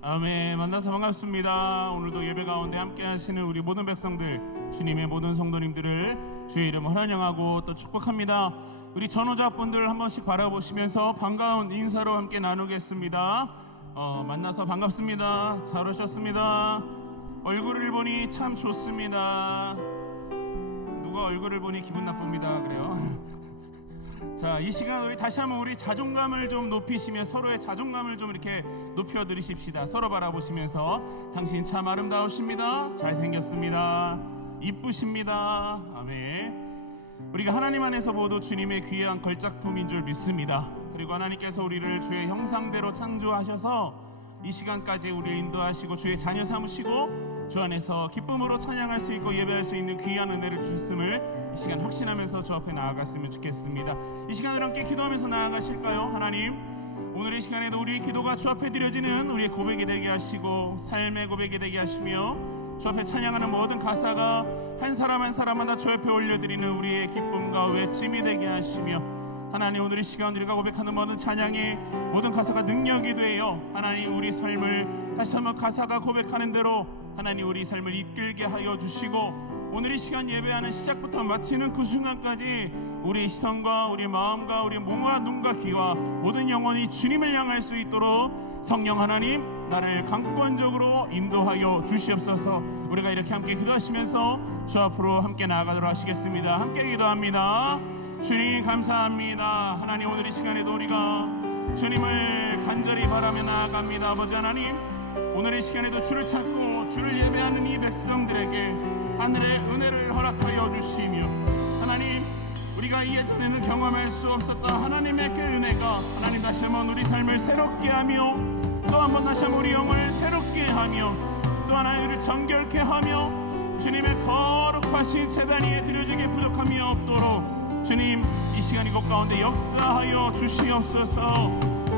아멘. 만나서 반갑습니다. 오늘도 예배 가운데 함께 하시는 우리 모든 백성들, 주님의 모든 성도님들을 주의 이름으로 환영하고 또 축복합니다. 우리 전호자분들 한 번씩 바라보시면서 반가운 인사로 함께 나누겠습니다. 만나서 반갑습니다. 잘 오셨습니다. 얼굴을 보니 참 좋습니다. 누가 얼굴을 보니 기분 나쁩니다. 그래요? 자, 이 시간 우리 다시 한번 우리 자존감을 좀 높이시며 서로의 자존감을 좀 이렇게 높여드리십시다. 서로 바라보시면서 당신 참 아름다우십니다. 잘생겼습니다. 이쁘십니다. 아멘. 우리가 하나님 안에서 모두 주님의 귀한 걸작품인 줄 믿습니다. 그리고 하나님께서 우리를 주의 형상대로 창조하셔서 이 시간까지 우리를 인도하시고 주의 자녀 삼으시고 주 안에서 기쁨으로 찬양할 수 있고 예배할 수 있는 귀한 은혜를 주셨음을 이 시간 확신하면서 주 앞에 나아갔으면 좋겠습니다. 이 시간을 함께 기도하면서 나아가실까요? 하나님, 오늘 이 시간에도 우리의 기도가 주 앞에 드려지는 우리의 고백이 되게 하시고 삶의 고백이 되게 하시며 주 앞에 찬양하는 모든 가사가 한 사람 한 사람마다 주 앞에 올려드리는 우리의 기쁨과 외침이 되게 하시며 하나님, 오늘 이 시간 우리가 고백하는 모든 찬양의 모든 가사가 능력이 되어 하나님 우리 삶을 다시 한번 가사가 고백하는 대로 하나님 우리 삶을 이끌게 하여 주시고 오늘 이 시간 예배하는 시작부터 마치는 그 순간까지 우리 시선과 우리 마음과 우리 몸과 눈과 귀와 모든 영혼이 주님을 향할 수 있도록 성령 하나님 나를 강권적으로 인도하여 주시옵소서. 우리가 이렇게 함께 기도하시면서 주 앞으로 함께 나아가도록 하시겠습니다. 함께 기도합니다. 주님 감사합니다. 하나님, 오늘 이 시간에도 우리가 주님을 간절히 바라며 나아갑니다. 아버지 하나님, 오늘 이 시간에도 주를 찾고 주를 예배하는 이 백성들에게 하늘의 은혜를 허락하여 주시며 하나님, 우리가 예전에는 경험할 수 없었던 하나님의 그 은혜가 하나님 다시 한번 우리 삶을 새롭게 하며 또 한 번 다시 한번 우리 영을 새롭게 하며 또 하나 우리를 정결케 하며 주님의 거룩하신 제단 위에 드려지게 부족함이 없도록 주님 이 시간 이곳 가운데 역사하여 주시옵소서.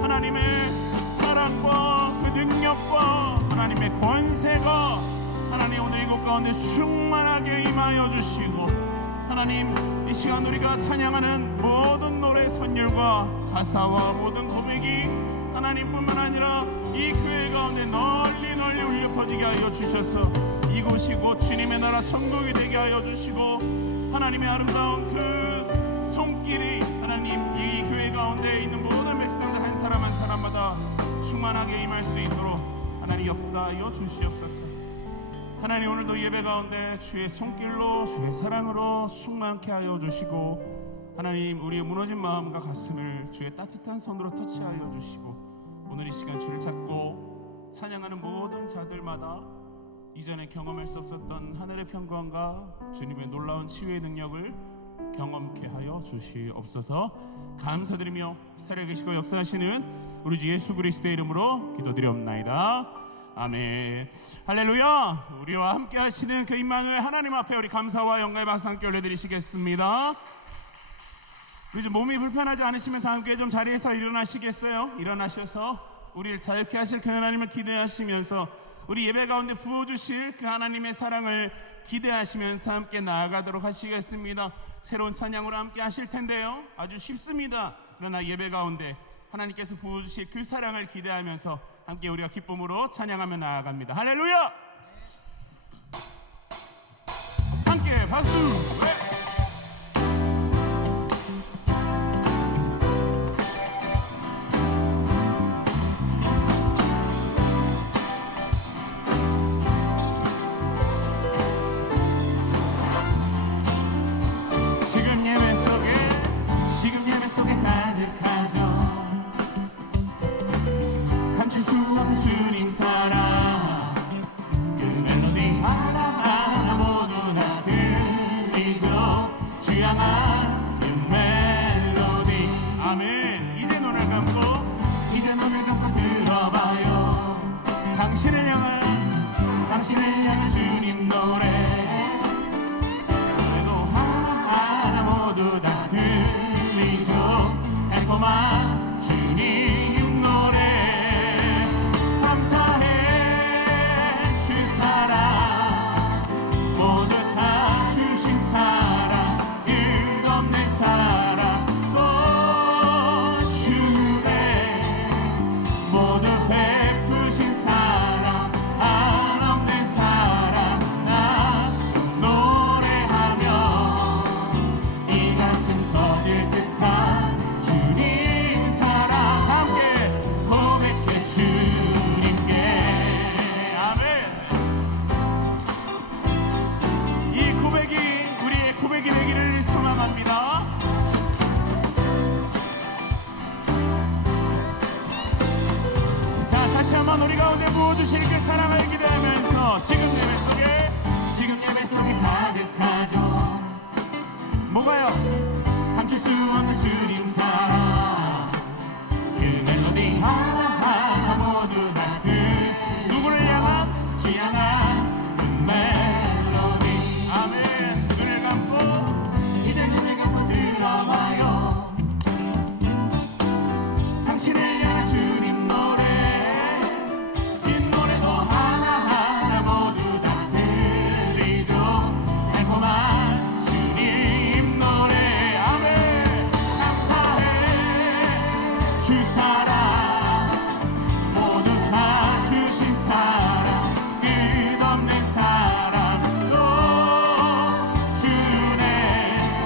하나님의 사랑과 그 능력과 하나님의 권세가 하나님 오늘 이곳 가운데 충만하게 임하여 주시고 하나님 이 시간 우리가 찬양하는 모든 노래 선율과 가사와 모든 고백이 하나님뿐만 아니라 이 교회 가운데 널리 널리 울려 퍼지게 하여 주셔서 이곳이 곧 주님의 나라 천국이 되게 하여 주시고 하나님의 아름다운 그 손길이 하나님 이 교회 가운데 있는 모든 백성들 한 사람 한 사람마다 충만하게 임할 수 있도록 하나님 역사하여 주시옵소서. 하나님, 오늘도 예배 가운데 주의 손길로 주의 사랑으로 충만케 하여 주시고 하나님 우리의 무너진 마음과 가슴을 주의 따뜻한 손으로 터치하여 주시고 오늘 이 시간 주를 찾고 찬양하는 모든 자들마다 이전에 경험할 수 없었던 하늘의 평강과 주님의 놀라운 치유의 능력을 경험케 하여 주시옵소서. 감사드리며 살아계시고 역사하시는 우리 주 예수 그리스도의 이름으로 기도드리옵나이다. 아멘. 할렐루야. 우리와 함께 하시는 그 임마누엘 하나님 앞에 우리 감사와 영광의 박수 함께 올려드리시겠습니다. 우리 좀 몸이 불편하지 않으시면 다 함께 좀 자리에서 일어나시겠어요? 일어나셔서 우리를 자유케 하실 그 하나님을 기대하시면서 우리 예배 가운데 부어주실 그 하나님의 사랑을 기대하시면서 함께 나아가도록 하시겠습니다. 새로운 찬양으로 함께 하실 텐데요, 아주 쉽습니다. 그러나 예배 가운데 하나님께서 부어주실 그 사랑을 기대하면서 함께 우리가 기쁨으로 찬양하며 나아갑니다. 할렐루야! 함께 박수! 지금 예배 속에 가득하죠. 감출 수 없는 주님 사랑 그 멜로디 하나하나 모두 다 들리죠. 취향한 그 멜로디. 아멘. 이제 눈을 감고 들어봐요. 당신을 향한 주님 노래 노래도 하나하나 모두 다 들리죠. 달콤한 주님 노래 감사해 줄 사랑 모두 다 주신 사랑 끝없는 사랑 또 주네 모두 베푸신 사랑 다시 한번 우리 가운데 부어주실 그 사랑을 기대하면서 지금 예배 속에 가득하죠. 뭐가요? 감출 수 없는 주님 사랑, 그 멜로디 하나하나 모두 다 누구를 향한? 주 향한 그 멜로디. 아멘. 눈을 감고 이제 눈을 감고 들어봐요. 당신을 향한 주님 노래, 긴 노래도 하나하나 모두 다 들리죠. 달콤한 주님 노래. 아멘. 감사해 주 사랑, 모두 다 주신 사랑, 끝없는 사랑 또 주네.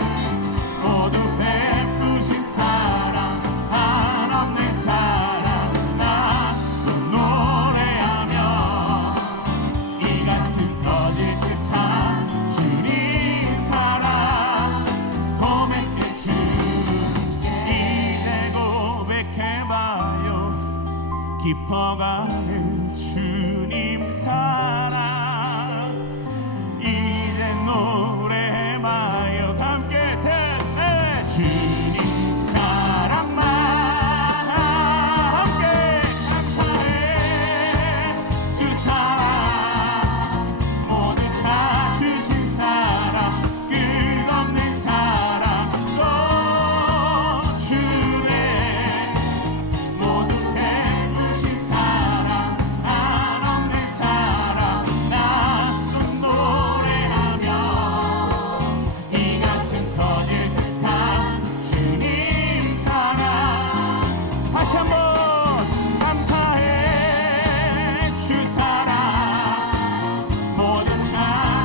모두 베푸신 사랑, 한없는 사랑, 나도 노래하며 이 가슴 터질 듯한 주님 사랑 고백해 주님께 이제 고백해봐요. 깊어가는 주님 사랑, 이제 노래해봐요. 다 함께 셋넷 주님 사랑만 함께 감사해 주 사랑, 모두 다 주신 사랑, 끝없는 사랑 또 주네. 모두 베푸신 사랑, 한없는 사랑, 나도 노래하며 이 가슴 터질 듯한 주님 사랑. 다시 한번 감사해 주 사랑, 모두 다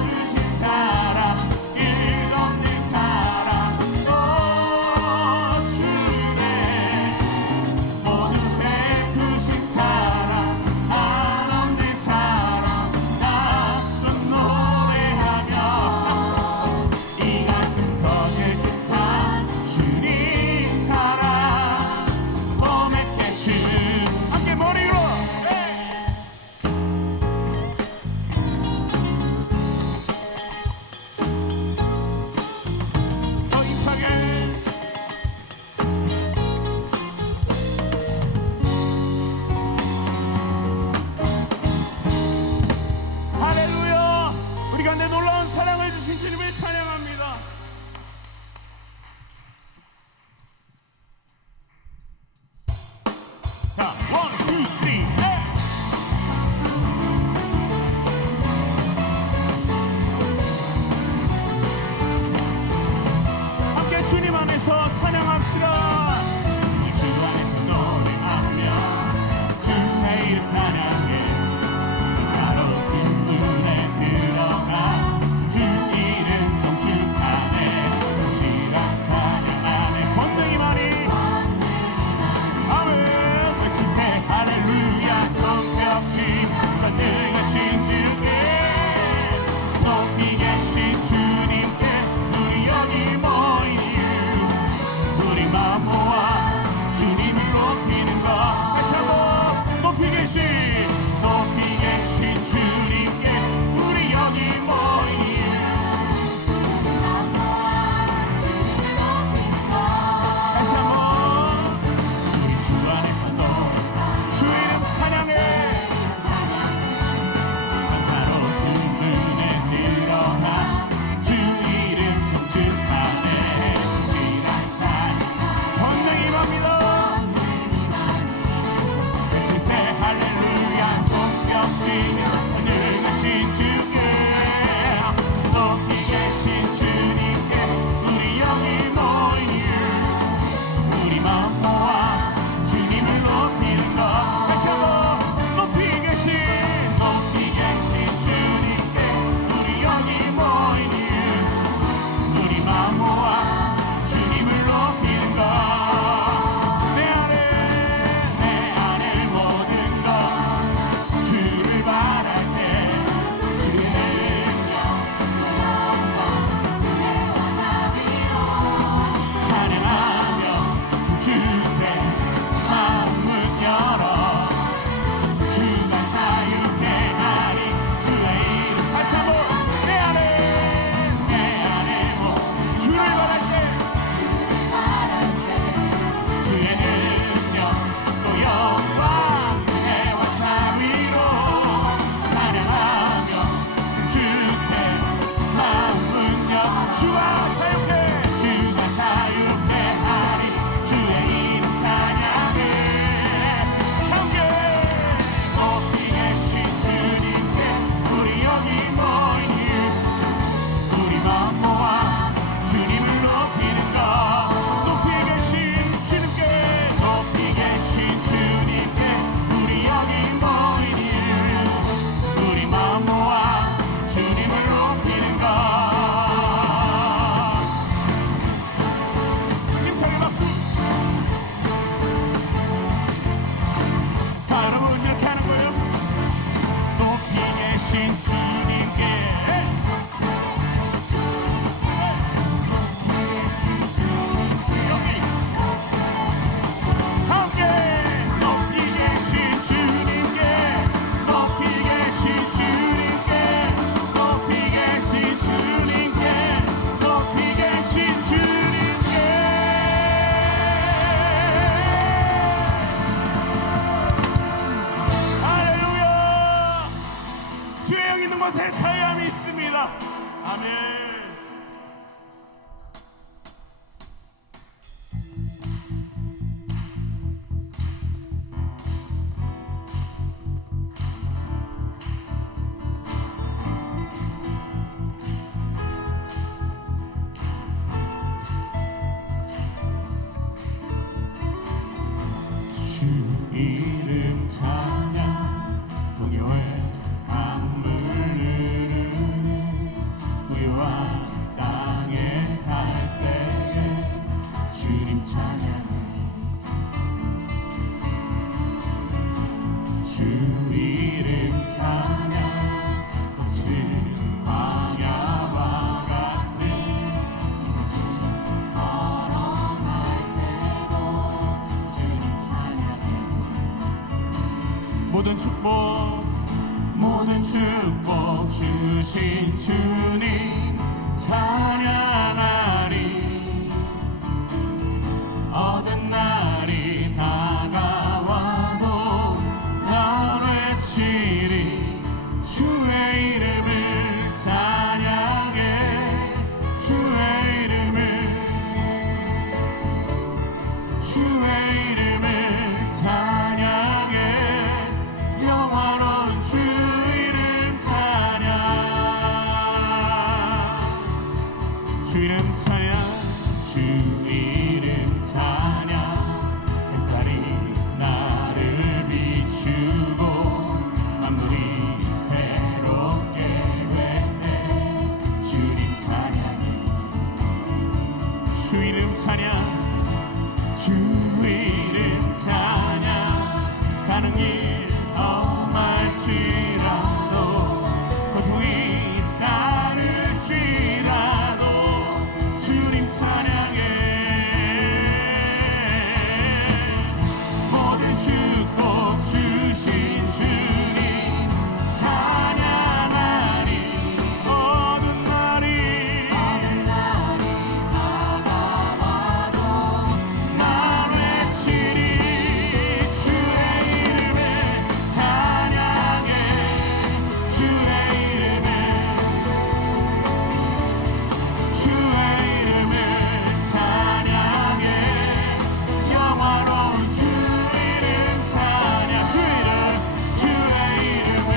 주신 사랑, 끝없는 사랑 또 주네. 모두 베푸신 사랑, 한없는 사랑, 나도 노래하며 이 가슴 터질 듯한 주님 사랑 고백해 주. 함께 머리 위로 더 힘차게. 할렐루야. 우리 가운데 놀라운 사랑을 주신 주님을 찬양합니다. 자, 원, 투, 쓰리, 넷. 함께 주님 안에서 찬양합시다. 주 안에서 노래하며 주의 이름 찬양해. 사로운 눈에 들어가 주 이름 성축하네. 진실한 찬양 안에 권능이 많이. 아멘. 외치세 할렐루야. 성벽지 전능하신 주께 높이 계신 주님께 우리 여기 모인 이유, 우리 마음 모아 주님을 높이는 것. 다시 한번 높이 계신 주님께 우리 여기 모인 이유, 다시 한번 우리 주 안에서도 주 이름 찬양해. 감사로 눈에 드러나 주 이름 성축하네. 진실한 찬양 권능이 임합니다. 외치세 할렐루야. 손뼉치며 전능하신 주께 높이 계신 주님께 우리 여기 모인 이유, 우리 마음 모아 주님을 높이는 것. 다시 한번 높이 계신 주님께 우리 여기 모인 이유, 우리 마음 모아 주님을 높이는 것. 내 안에 모든 것 주를 봐 계신 주님께 것에 자유함이 있습니다. 아멘. 주 이름 찬양 동요에 강물 땅에 살 때에 주님 찬양해 주 이름 찬양 거친 광야와 같은 인생길 걸어갈 때도 주님 찬양해 모든 축복 주신 주님 찬양하리 어떤 날이 다가와도 난 외치리 주의 이름을 찬양해 주의 이름을 찬양해 영원한 주 이름 찬양 주 이름 찬양 주 이름 찬양 햇살이 나를 비추고 만물이 새롭게 될 때 주님 찬양해 주 이름 찬양 주 이름 찬양 가는 길 험할지라도 고통이 따를지라도 주님 찬양해 모든 축복 주신 주님 찬양하리 어두운 날이 다가와도 난 외치리 주의 이름을 찬양해 주의 이름을 찬양해 영화로운 주 이름 찬양 주의 이름을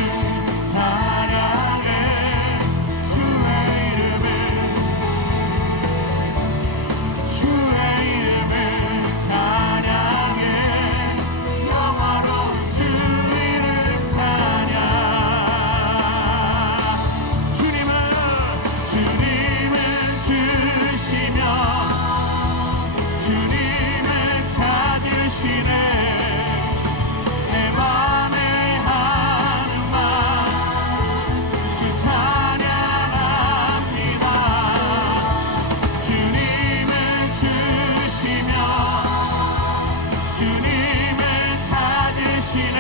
찬양해 주의 이름을 찬양해 영화로운 주 이름 찬양 주님은 주시며 주님을 찾으시네 내 맘에 하는 말 주 찬양합니다 주님은 주시며 주님을 찾으시네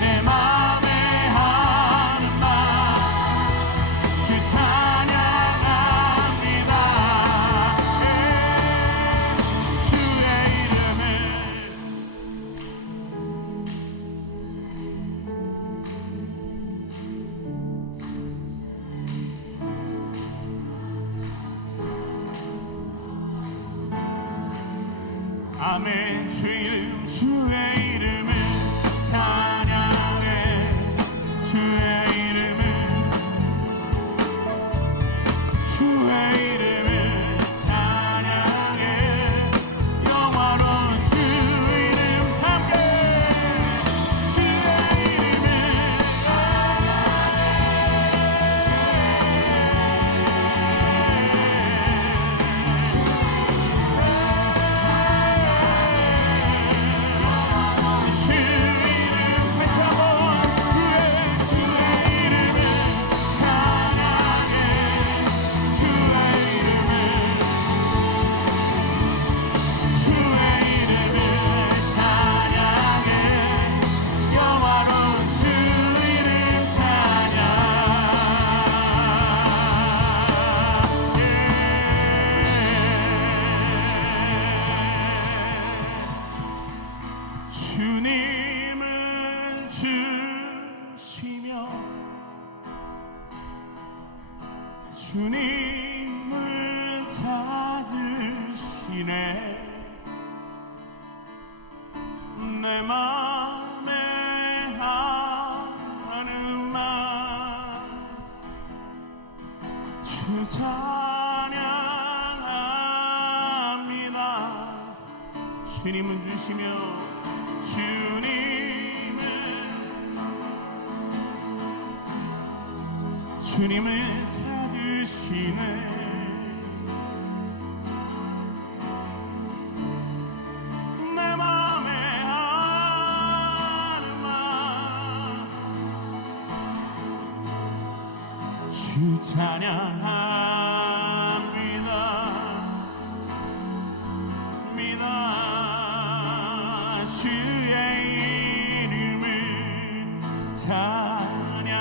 내 맘에 하는 말 주 찬양합니다 주의 이름을 아멘 주의 이름을 찬양해 주의 이름을 찬양해 영원한 주 이름 함께 주의 이름을 찬양해 주시며 주님을 찾으시네. 내 맘에 하는 말 주 찬양합니다. 주님은 주시며 주님을 찾으시네. 내 맘에 하는 말 주 찬양합니다. 주의 이름을 찬양해.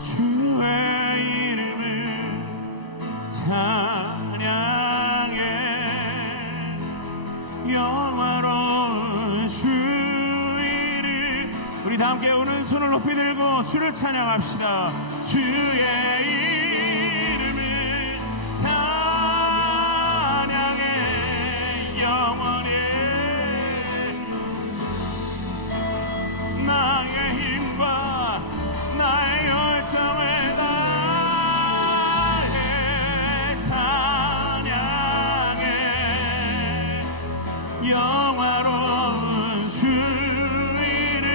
주의 이름을 찬양해. 영화로운 주 이름. 우리 다 함께 오른손을 높이 들고 주를 찬양합시다. 주의 이름을 찬양해. 영원히 나의 힘과 나의 열정을 다해 찬양해. 영화로운 주 이름.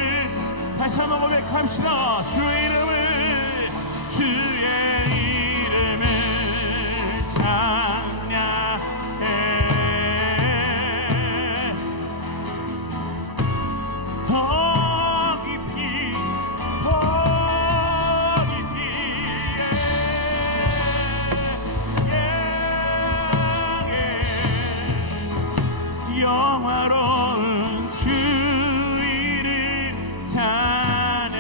다시 한번 고백합시다. 주의 이름을 찬양해. 더 깊이 영화로운 주 이름 찬양.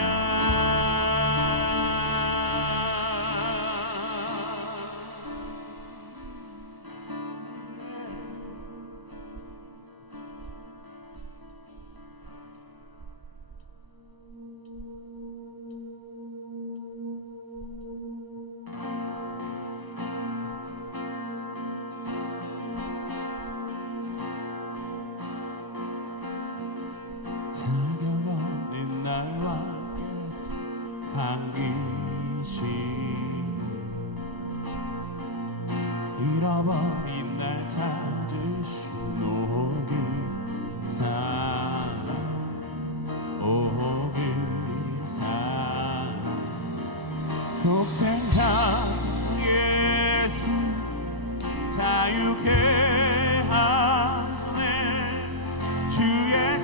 자겨가는 날과 반기시는 잃어버린 날 찾으신 오그 사랑, 오그 사랑. 독생자 예수 자유케 하네. 주의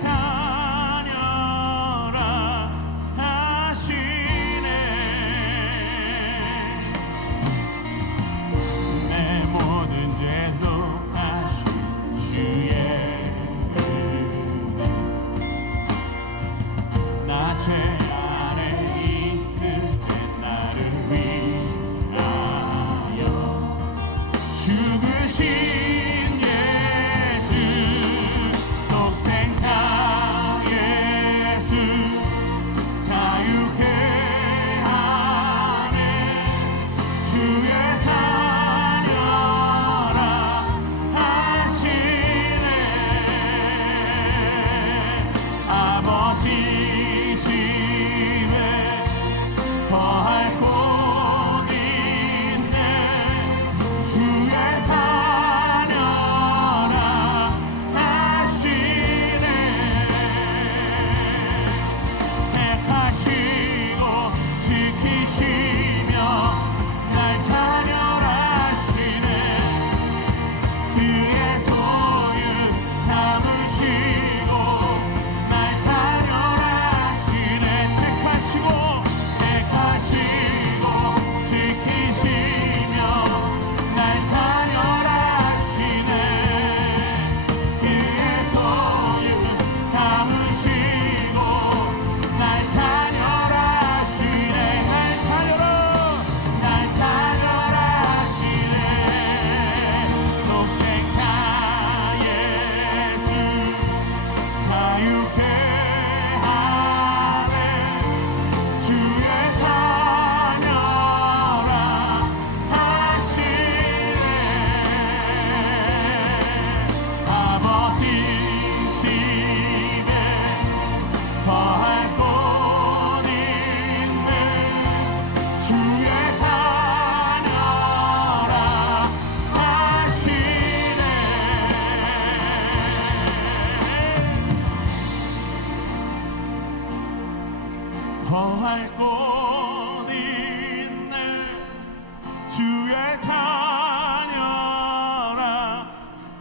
자녀라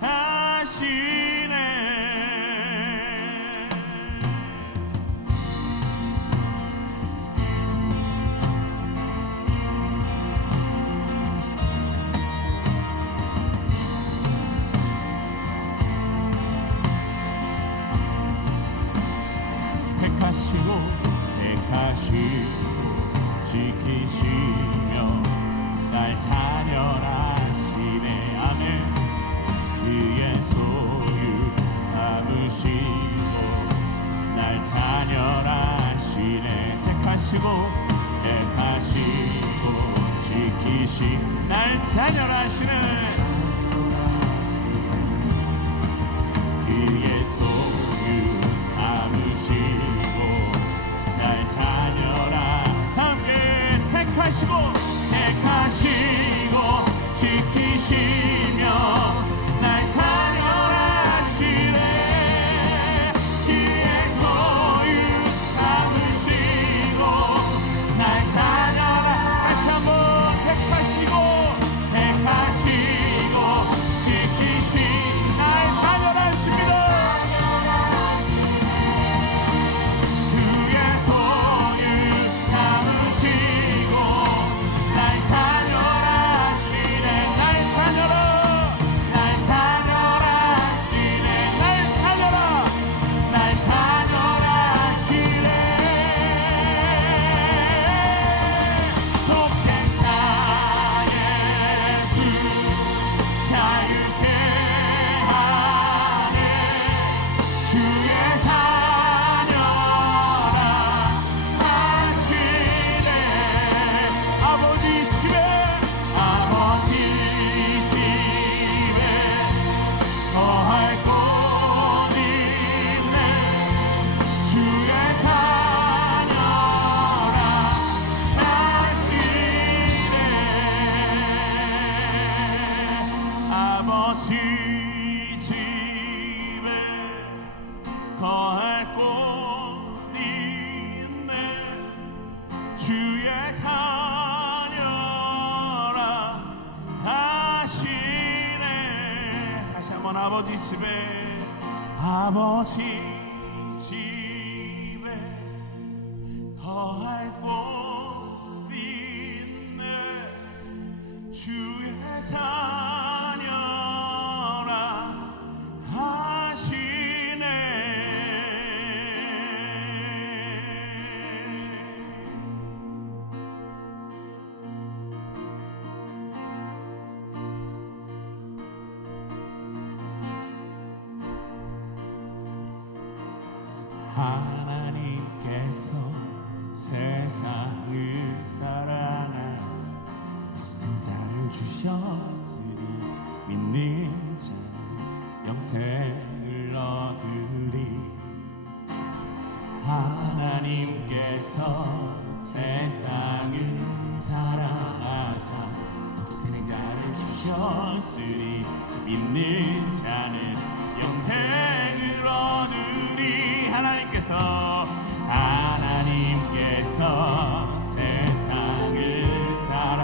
하시네. 택하시고 지키시며 날 자녀라시네. 아멘. 그의 소유 삼으시고 날 자녀라시네. 택하시고 지키시 날 자녀라시네. 그의 소유 삼으시고 날 자녀라. 함께 택하시고 지키시며 날 자녀라시네. 그의 소유 삼으시고 날 자녀라. 다시 한번 택하시고 지키시 날 자녀라십니다. 거할 곳 있네. 주의 자녀라 하시네. 다시 한번 아버지 집에 거할 곳 있네. 주의 자녀라 하시네. 하나님께서 세상을 사랑하사 독생자를 주셨으니 믿는 자는 영생을 얻으리. 하나님께서 세상을 사랑하사 독생자를 주셨으니 믿는 자는 영생을 얻으리. 하나님께서 세상을 사랑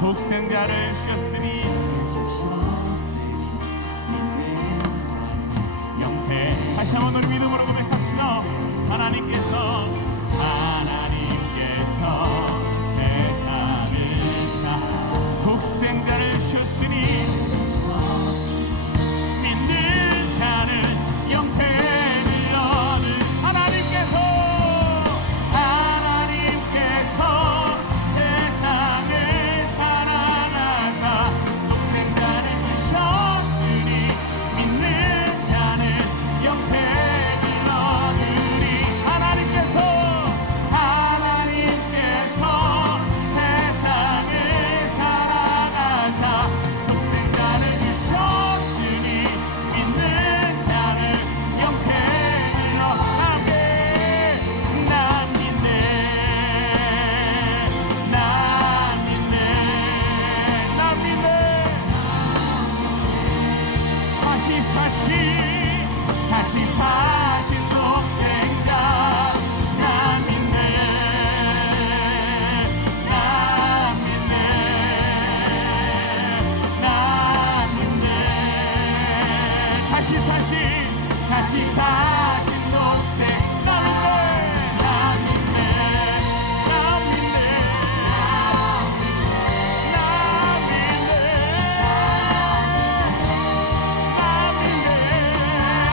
독생자를 주셨으니 영생. 다시 한번 우리 믿음으로 고백합시다. 하나님께서 세상을 사랑 독생자를 주셨으니 믿는 자는 영생을 얻을. 하나님께서 세상을 사랑하사 독생자를 주셨으니 믿는 자는 영생을 얻으리. 하나님께서 세상을 사랑하사 독생자를 주셨으니 믿는 자는 영생을 얻으리. 난 믿네. 다시 사신 독생자 난 믿네. 다시 사신 동생 나 믿네 나 믿네 나 믿네 나 믿네 나 믿네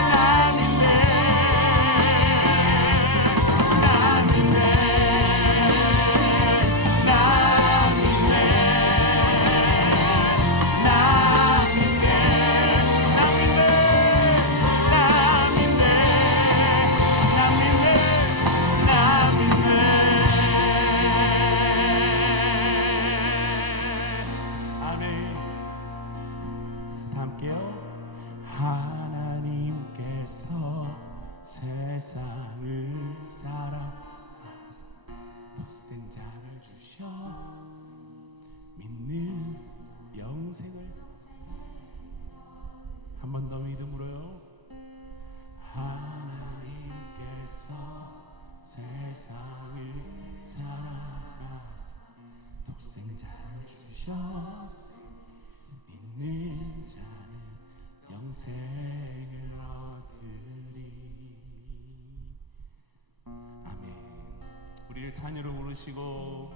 나 믿네 나 믿네 나 믿네 나 아멘. 다 함께요. 하나님께서 세상을 사랑하사 독생자를 주셔 믿는 영생을 한 번 더 믿음으로요. 하나님께서 세상을 사랑하사 독생자를 주셔서 믿는 자는 영생을 얻으리. 아멘. 우리를 자녀로 부르시고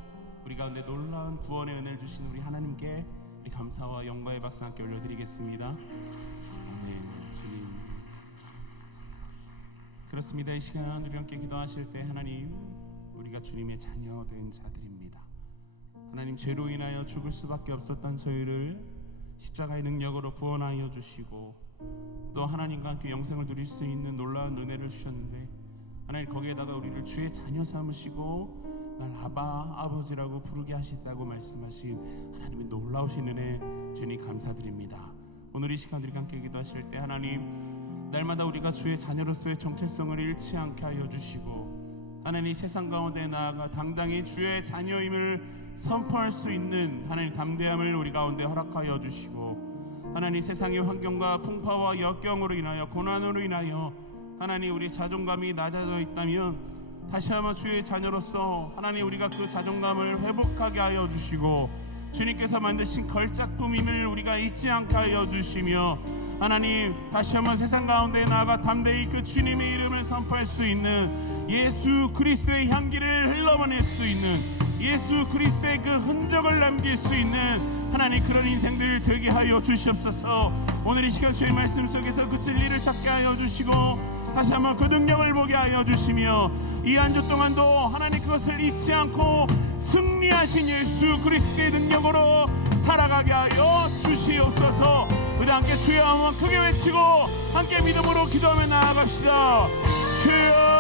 우리 가운데 놀라운 구원의 은혜를 주신 우리 하나님께 우리 감사와 영광의 박수 함께 올려드리겠습니다. 아멘. 주님, 그렇습니다. 이 시간 우리 함께 기도하실 때 하나님, 우리가 주님의 자녀된 자들입니다. 하나님, 죄로 인하여 죽을 수밖에 없었던 저희를 십자가의 능력으로 구원하여 주시고 또 하나님과 함께 영생을 누릴 수 있는 놀라운 은혜를 주셨는데 하나님, 거기에다가 우리를 주의 자녀 삼으시고 날 아바 아버지라고 부르게 하시다고 말씀하신 하나님의 놀라우신 은혜 주님 감사드립니다. 오늘 이 시간 우리가 함께 기도하실 때 하나님, 날마다 우리가 주의 자녀로서의 정체성을 잃지 않게 하여 주시고 하나님, 세상 가운데 나아가 당당히 주의 자녀임을 선포할 수 있는 하나님 담대함을 우리 가운데 허락하여 주시고 하나님, 세상의 환경과 풍파와 역경으로 인하여 고난으로 인하여 하나님 우리 자존감이 낮아져 있다면 다시 한번 주의 자녀로서 하나님 우리가 그 자존감을 회복하게 하여 주시고 주님께서 만드신 걸작품임을 우리가 잊지 않게 하여 주시며 하나님, 다시 한번 세상 가운데 나아가 담대히 그 주님의 이름을 선포할 수 있는 예수 그리스도의 향기를 흘러보낼 수 있는 예수 그리스도의 그 흔적을 남길 수 있는 하나님, 그런 인생들 되게 하여 주시옵소서. 오늘 이 시간 주의 말씀 속에서 그 진리를 찾게 하여 주시고 다시 한번 그 능력을 보게 하여 주시며 이 한 주 동안도 하나님 그것을 잊지 않고 승리하신 예수 그리스도의 능력으로 살아가게 하여 주시옵소서. 우리 함께 주여 한번 크게 외치고 함께 믿음으로 기도하며 나아갑시다. 주여.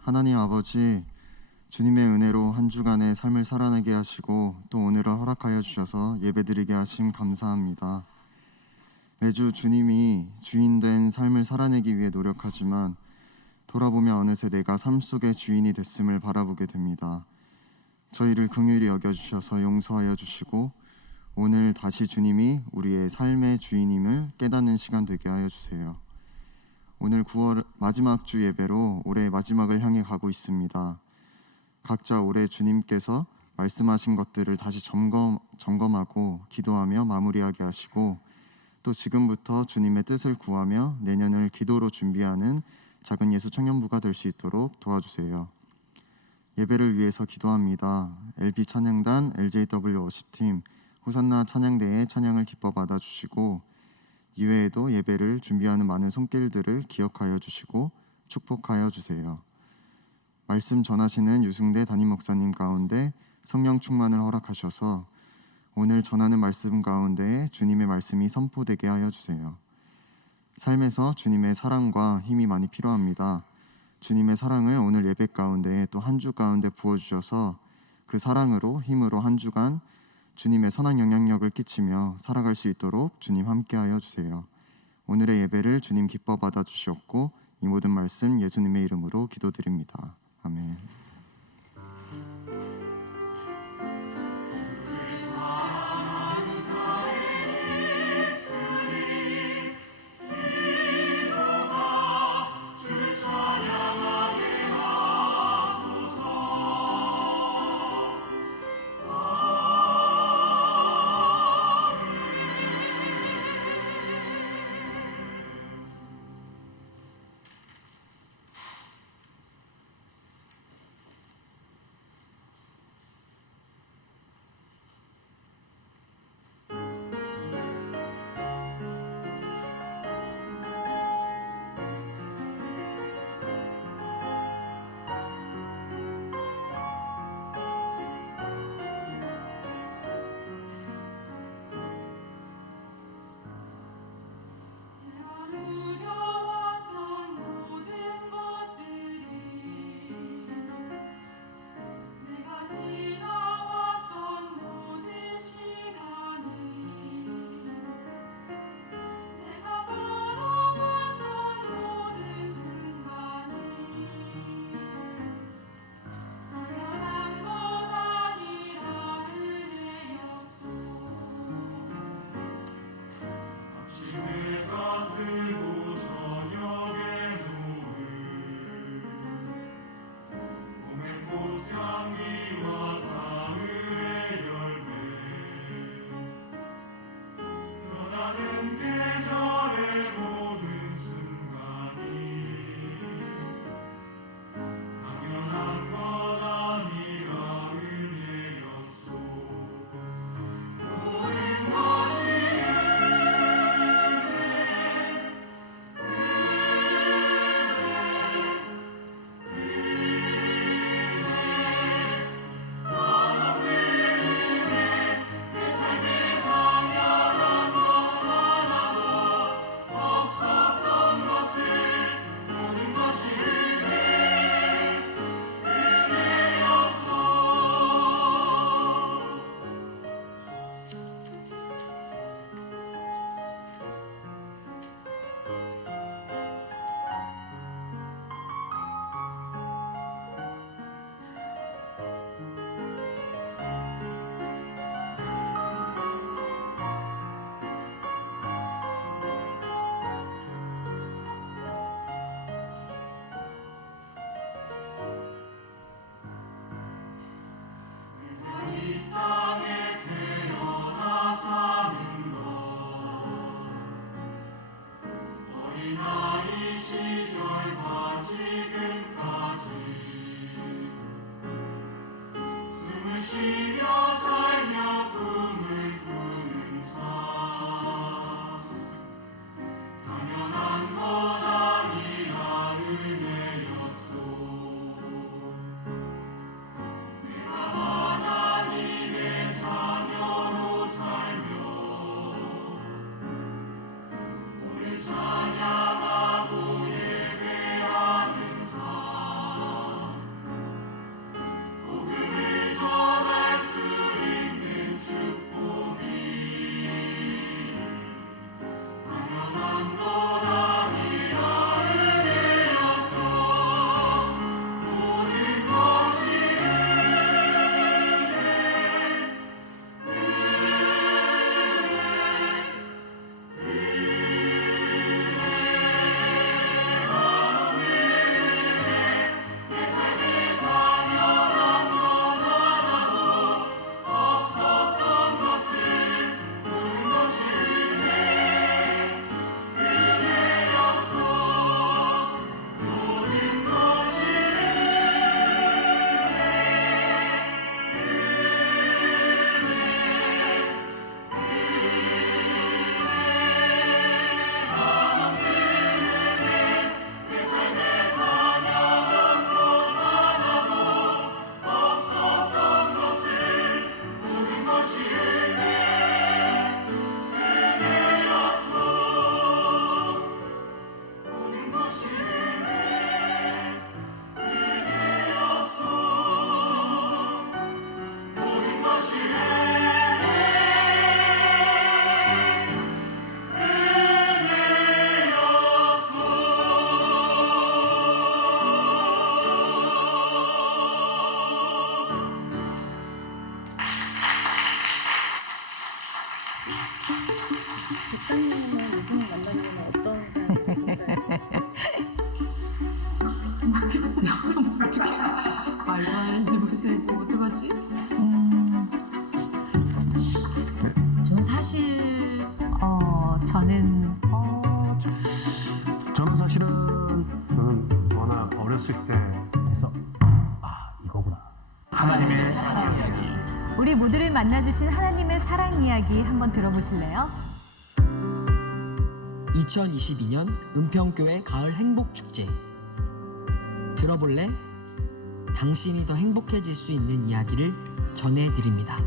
하나님 아버지, 주님의 은혜로 한 주간의 삶을 살아내게 하시고 또 오늘을 허락하여 주셔서 예배드리게 하심 감사합니다. 매주 주님이 주인된 삶을 살아내기 위해 노력하지만 돌아보면 어느새 내가 삶 속의 주인이 됐음을 바라보게 됩니다. 저희를 긍휼히 여겨주셔서 용서하여 주시고 오늘 다시 주님이 우리의 삶의 주인임을 깨닫는 시간 되게 하여 주세요. 오늘 9월 마지막 주 예배로 올해 마지막을 향해 가고 있습니다. 각자 올해 주님께서 말씀하신 것들을 다시 점검하고 기도하며 마무리하게 하시고 또 지금부터 주님의 뜻을 구하며 내년을 기도로 준비하는 작은 예수 청년부가 될 수 있도록 도와주세요. 예배를 위해서 기도합니다. LB 찬양단, LJW 워십팀, 호산나 찬양대의 찬양을 기뻐 받아주시고 이외에도 예배를 준비하는 많은 손길들을 기억하여 주시고 축복하여 주세요. 말씀 전하시는 유승대 담임 목사님 가운데 성령 충만을 허락하셔서 오늘 전하는 말씀 가운데 주님의 말씀이 선포되게 하여 주세요. 삶에서 주님의 사랑과 힘이 많이 필요합니다. 주님의 사랑을 오늘 예배 가운데 또 한 주 가운데 부어주셔서 그 사랑으로 힘으로 한 주간 주님의 선한 영향력을 끼치며 살아갈 수 있도록 주님 함께하여 주세요. 오늘의 예배를 주님 기뻐 받아 주시옵고 이 모든 말씀 예수님의 이름으로 기도드립니다. 아멘. 들었을 때 그래서 이거구나. 하나님의 사랑 이야기. 우리 모두를 만나주신 하나님의 사랑 이야기 한번 들어보실래요? 2022년 은평교회 가을 행복축제. 들어볼래? 당신이 더 행복해질 수 있는 이야기를 전해드립니다.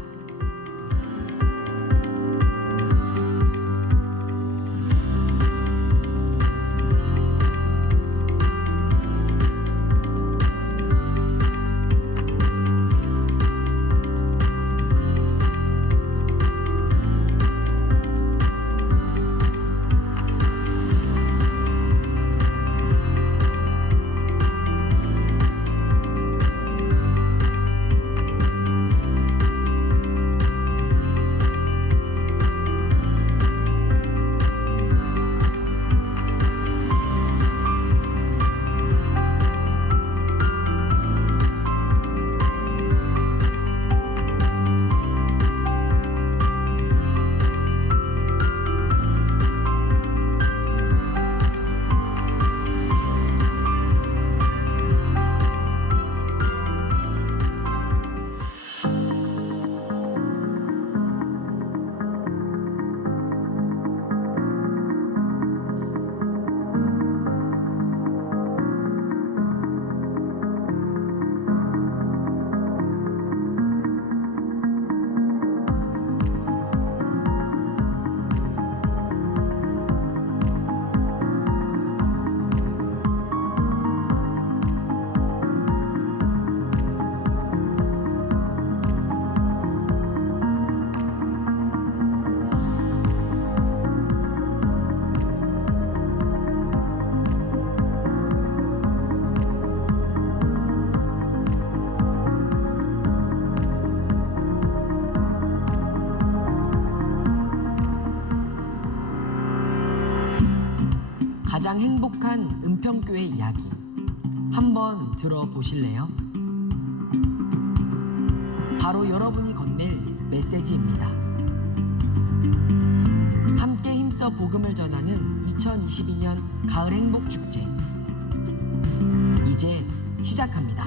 가장 행복한 은평교회 이야기 한번 들어보실래요? 바로 여러분이 건넬 메시지입니다. 함께 힘써 복음을 전하는 2022년 가을 행복축제 이제 시작합니다.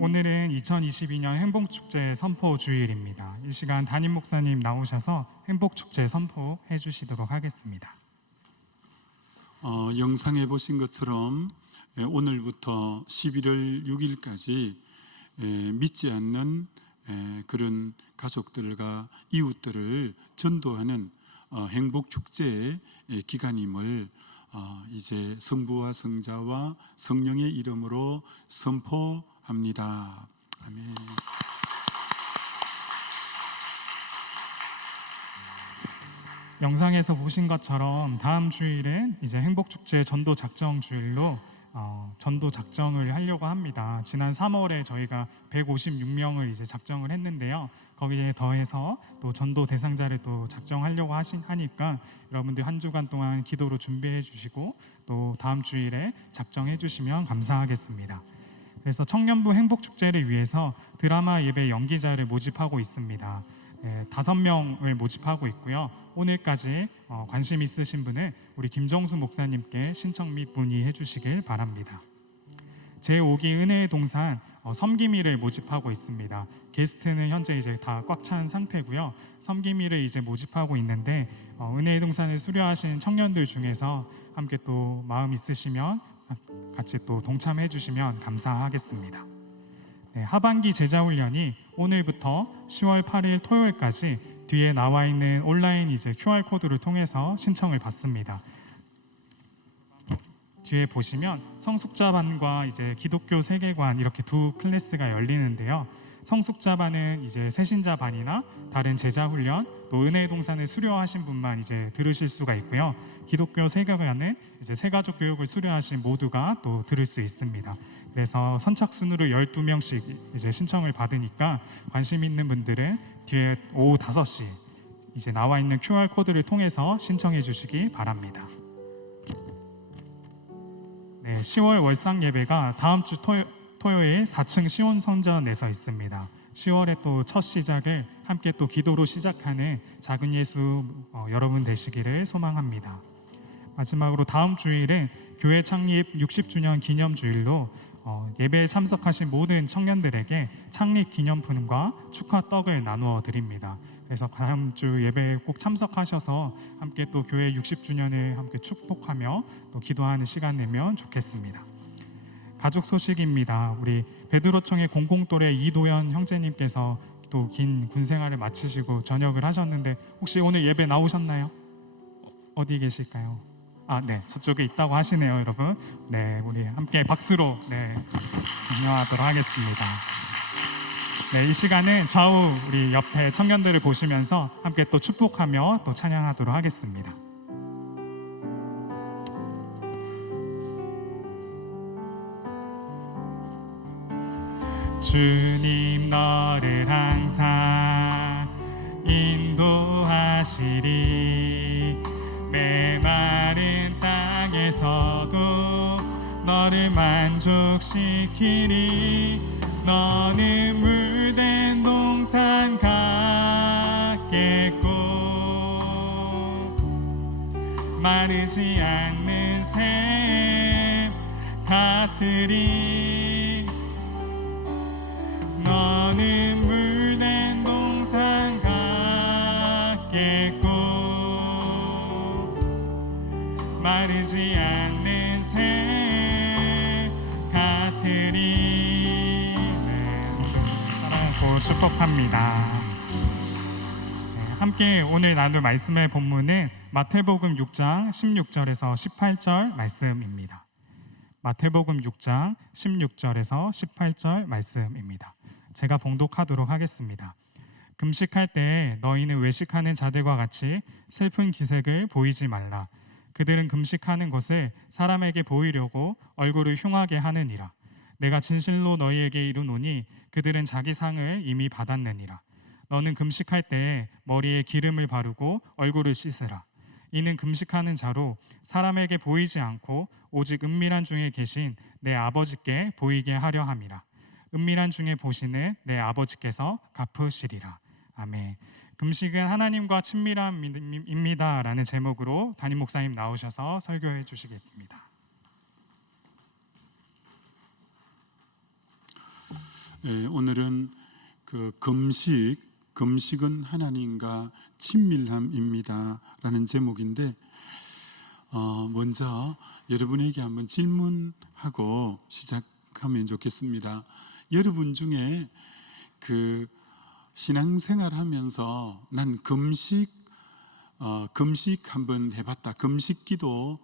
오늘은 2022년 행복축제 선포 주일입니다. 이 시간 담임 목사님 나오셔서 행복축제 선포해 주시도록 하겠습니다. 영상에 보신 것처럼 오늘부터 11월 6일까지 믿지 않는 그런 가족들과 이웃들을 전도하는 행복축제의 기간임을 이제 성부와 성자와 성령의 이름으로 선포합니다. 아멘. 영상에서 보신 것처럼 다음 주일은 이제 행복축제 전도 작정 주일로 전도 작정을 하려고 합니다. 지난 3월에 저희가 156명을 이제 작정을 했는데요. 거기에 더해서 또 전도 대상자를 또 작정하려고 하니까 여러분들 한 주간 동안 기도로 준비해 주시고 또 다음 주일에 작정해 주시면 감사하겠습니다. 그래서 청년부 행복축제를 위해서 드라마 예배 연기자를 모집하고 있습니다. 5명을 모집하고 있고요. 오늘까지 관심 있으신 분은 우리 김정수 목사님께 신청 및 문의해 주시길 바랍니다. 제5기 은혜의 동산 섬김이를 모집하고 있습니다. 게스트는 현재 이제 다 꽉 찬 상태고요. 섬김이를 이제 모집하고 있는데 은혜의 동산을 수료하신 청년들 중에서 함께 또 마음 있으시면 같이 또 동참해 주시면 감사하겠습니다. 하반기 제자훈련이 오늘부터 10월 8일 토요일까지 뒤에 나와 있는 온라인 이제 QR 코드를 통해서 신청을 받습니다. 뒤에 보시면 성숙자반과 이제 기독교 세계관 이렇게 두 클래스가 열리는데요. 성숙자반은 이제 새신자반이나 다른 제자훈련 또 은혜의 동산을 수료하신 분만 이제 들으실 수가 있고요. 기독교 세계관은 이제 새가족 교육을 수료하신 모두가 또 들을 수 있습니다. 그래서 선착순으로 12명씩 이제 신청을 받으니까 관심 있는 분들은 뒤에 오후 5시 이제 나와 있는 QR 코드를 통해서 신청해 주시기 바랍니다. 10월 월상 예배가 다음 주 토요일 4층 시온성전에서 있습니다. 10월의 또 첫 시작을 함께 또 기도로 시작하는 작은 예수 여러분 되시기를 소망합니다. 마지막으로 다음 주일은 교회 창립 60주년 기념주일로 예배에 참석하신 모든 청년들에게 창립 기념품과 축하 떡을 나누어 드립니다. 그래서 다음 주 예배에 꼭 참석하셔서 함께 또 교회 60주년을 함께 축복하며 또 기도하는 시간 내면 좋겠습니다. 가족 소식입니다. 우리 베드로청의 공공또래 이도현 형제님께서 또 긴 군 생활을 마치시고 전역을 하셨는데 혹시 오늘 예배 나오셨나요? 어디 계실까요? 네, 저쪽에 있다고 하시네요, 여러분. 네, 우리 함께 박수로 격려하도록 하겠습니다. 네, 이 시간은 좌우 우리 옆에 청년들을 보시면서 함께 또 축복하며 또 찬양하도록 하겠습니다. 주님 너를 항상 인도하시리 메마른 땅에서도 너를 만족시키리 너는 물된 동산 같겠고 마르지 않는 샘 같으리 너는 물된 동산 같겠고 마르지 않는 새 같으리. 사랑하고 축복합니다. 함께 오늘 나눌 말씀의 본문은 마태복음 6장 16절에서 18절 말씀입니다. 마태복음 6장 16절에서 18절 말씀입니다. 제가 봉독하도록 하겠습니다. 금식할 때 너희는 외식하는 자들과 같이 슬픈 기색을 보이지 말라. 그들은 금식하는 것을 사람에게 보이려고 얼굴을 흉하게 하느니라. 내가 진실로 너희에게 이르노니 그들은 자기 상을 이미 받았느니라. 너는 금식할 때 머리에 기름을 바르고 얼굴을 씻으라. 이는 금식하는 자로 사람에게 보이지 않고 오직 은밀한 중에 계신 내 아버지께 보이게 하려 함이라. 은밀한 중에 보시는 내 아버지께서 갚으시리라. 아멘. 금식은 하나님과 친밀함입니다 라는 제목으로 담임 목사님 나오셔서 설교해 주시겠습니다. 오늘은 그 금식은 하나님과 친밀함입니다 라는 제목인데 먼저 여러분에게 한번 질문하고 시작하면 좋겠습니다. 여러분 중에 그 신앙생활하면서 난 금식 한번 해봤다. 금식기도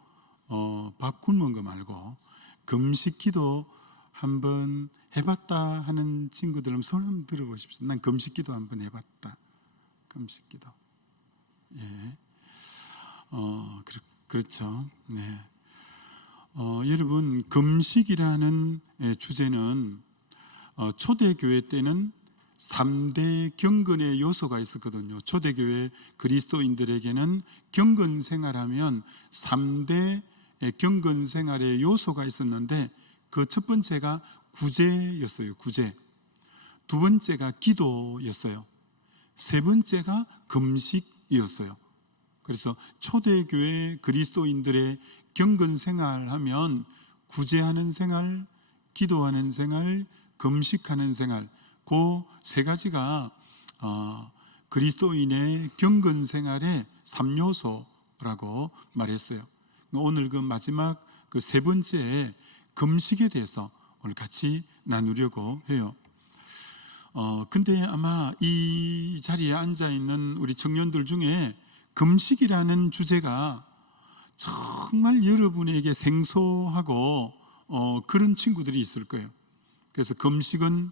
밥 굶은 거 말고 금식기도 한번 해봤다 하는 친구들 손 한번 들어보십시오. 난 금식기도 한번 해봤다. 금식기도. 예. 그렇죠. 네. 여러분 금식이라는 주제는 초대교회 때는 3대 경건의 요소가 있었거든요. 초대교회 그리스도인들에게는 경건 생활하면 3대 경건 생활의 요소가 있었는데 그 첫 번째가 구제였어요. 구제. 두 번째가 기도였어요. 세 번째가 금식이었어요. 그래서 초대교회 그리스도인들의 경건 생활하면 구제하는 생활, 기도하는 생활, 금식하는 생활 그 세 가지가 그리스도인의 경건 생활의 3요소라고 말했어요. 오늘 그 마지막 그 세 번째 금식에 대해서 오늘 같이 나누려고 해요. 근데 아마 이 자리에 앉아 있는 우리 청년들 중에 금식이라는 주제가 정말 여러분에게 생소하고 그런 친구들이 있을 거예요. 그래서 금식은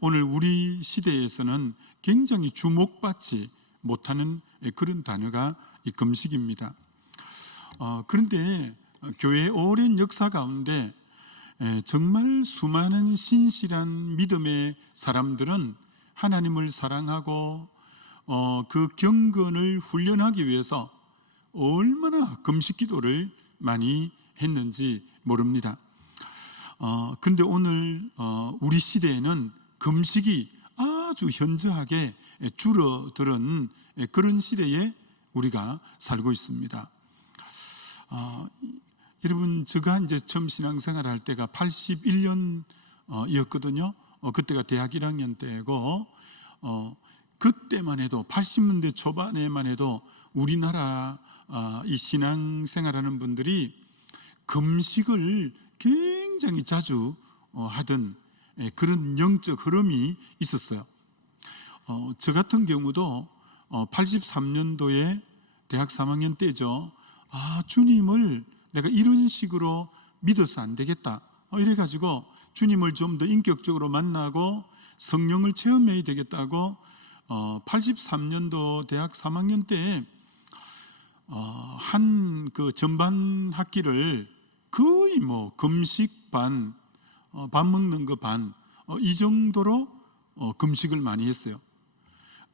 오늘 우리 시대에서는 굉장히 주목받지 못하는 그런 단어가 이 금식입니다. 그런데 교회의 오랜 역사 가운데 정말 수많은 신실한 믿음의 사람들은 하나님을 사랑하고 그 경건을 훈련하기 위해서 얼마나 금식 기도를 많이 했는지 모릅니다. 근데 오늘 우리 시대에는 금식이 아주 현저하게 줄어드는 그런 시대에 우리가 살고 있습니다. 여러분, 제가 이제 처음 신앙생활 할 때가 81년이었거든요. 그때가 대학 1학년 때고, 그때만 해도 80년대 초반에만 해도 우리나라 이 신앙생활하는 분들이 금식을 굉장히 자주 하던 그런 영적 흐름이 있었어요. 저 같은 경우도 83년도에 대학 3학년 때죠. 주님을 내가 이런 식으로 믿어서 안 되겠다. 이래가지고 주님을 좀 더 인격적으로 만나고 성령을 체험해야 되겠다고 83년도 대학 3학년 때에 한 그 전반 학기를 거의 뭐 금식 반, 밥 먹는 거 반, 이 정도로 금식을 많이 했어요.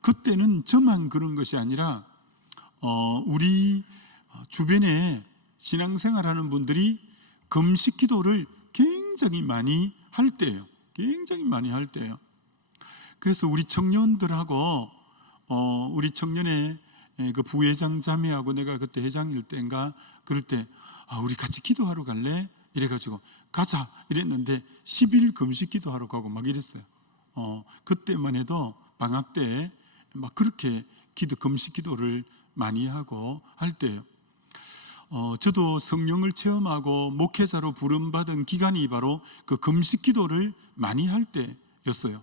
그때는 저만 그런 것이 아니라 우리 주변에 신앙생활하는 분들이 금식 기도를 굉장히 많이 할 때예요. 굉장히 많이 할 때예요. 그래서 우리 청년들하고 우리 청년의 그 부회장 자매하고 내가 그때 회장일 때인가 그럴 때 우리 같이 기도하러 갈래? 이래가지고 가자 이랬는데 10일 금식 기도하러 가고 막 이랬어요. 그때만 해도 방학 때 막 그렇게 금식 기도를 많이 하고 할 때예요. 저도 성령을 체험하고 목회자로 부름받은 기간이 바로 그 금식 기도를 많이 할 때였어요.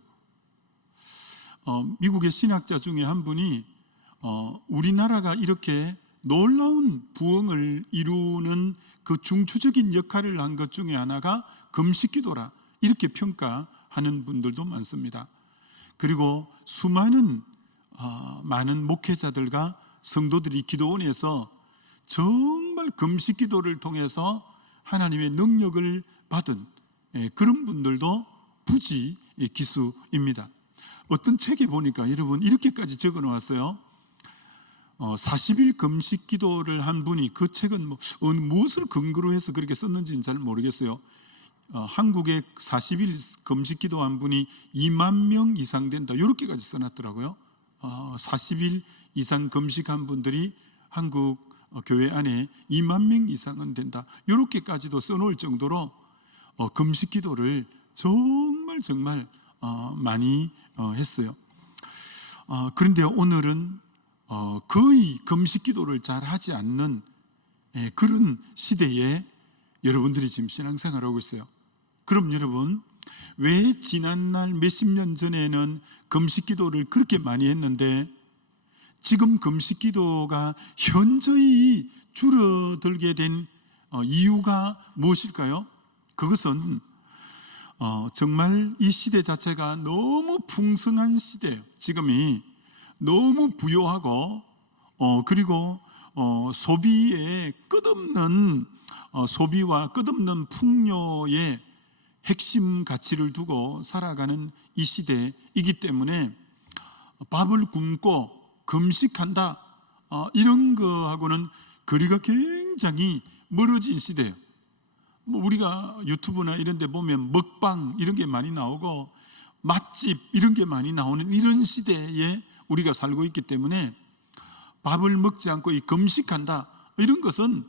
미국의 신학자 중에 한 분이 우리나라가 이렇게 놀라운 부흥을 이루는 그 중추적인 역할을 한 것 중에 하나가 금식 기도라 이렇게 평가하는 분들도 많습니다. 그리고 수많은 많은 목회자들과 성도들이 기도원에서 정말 금식 기도를 통해서 하나님의 능력을 받은 그런 분들도 부지 기수입니다. 어떤 책에 보니까 여러분 이렇게까지 적어 놓았어요. 40일 금식 기도를 한 분이, 그 책은 무엇을 근거로 해서 그렇게 썼는지는 잘 모르겠어요. 한국에 40일 금식 기도 한 분이 2만 명 이상 된다 이렇게까지 써놨더라고요. 40일 이상 금식한 분들이 한국 교회 안에 2만 명 이상은 된다 이렇게까지도 써놓을 정도로 금식 기도를 정말 많이 했어요. 그런데 오늘은 거의 금식 기도를 잘 하지 않는 그런 시대에 여러분들이 지금 신앙생활하고 있어요. 그럼 여러분, 왜 지난날 몇십 년 전에는 금식 기도를 그렇게 많이 했는데 지금 금식 기도가 현저히 줄어들게 된 이유가 무엇일까요? 그것은 정말 이 시대 자체가 너무 풍성한 시대예요. 지금이 너무 부요하고 그리고 소비의 끝없는 소비와 끝없는 풍요의 핵심 가치를 두고 살아가는 이 시대이기 때문에 밥을 굶고 금식한다 이런 거하고는 거리가 굉장히 멀어진 시대예요. 우리가 유튜브나 이런 데 보면 먹방 이런 게 많이 나오고 맛집 이런 게 많이 나오는 이런 시대에 우리가 살고 있기 때문에 밥을 먹지 않고 이 금식한다 이런 것은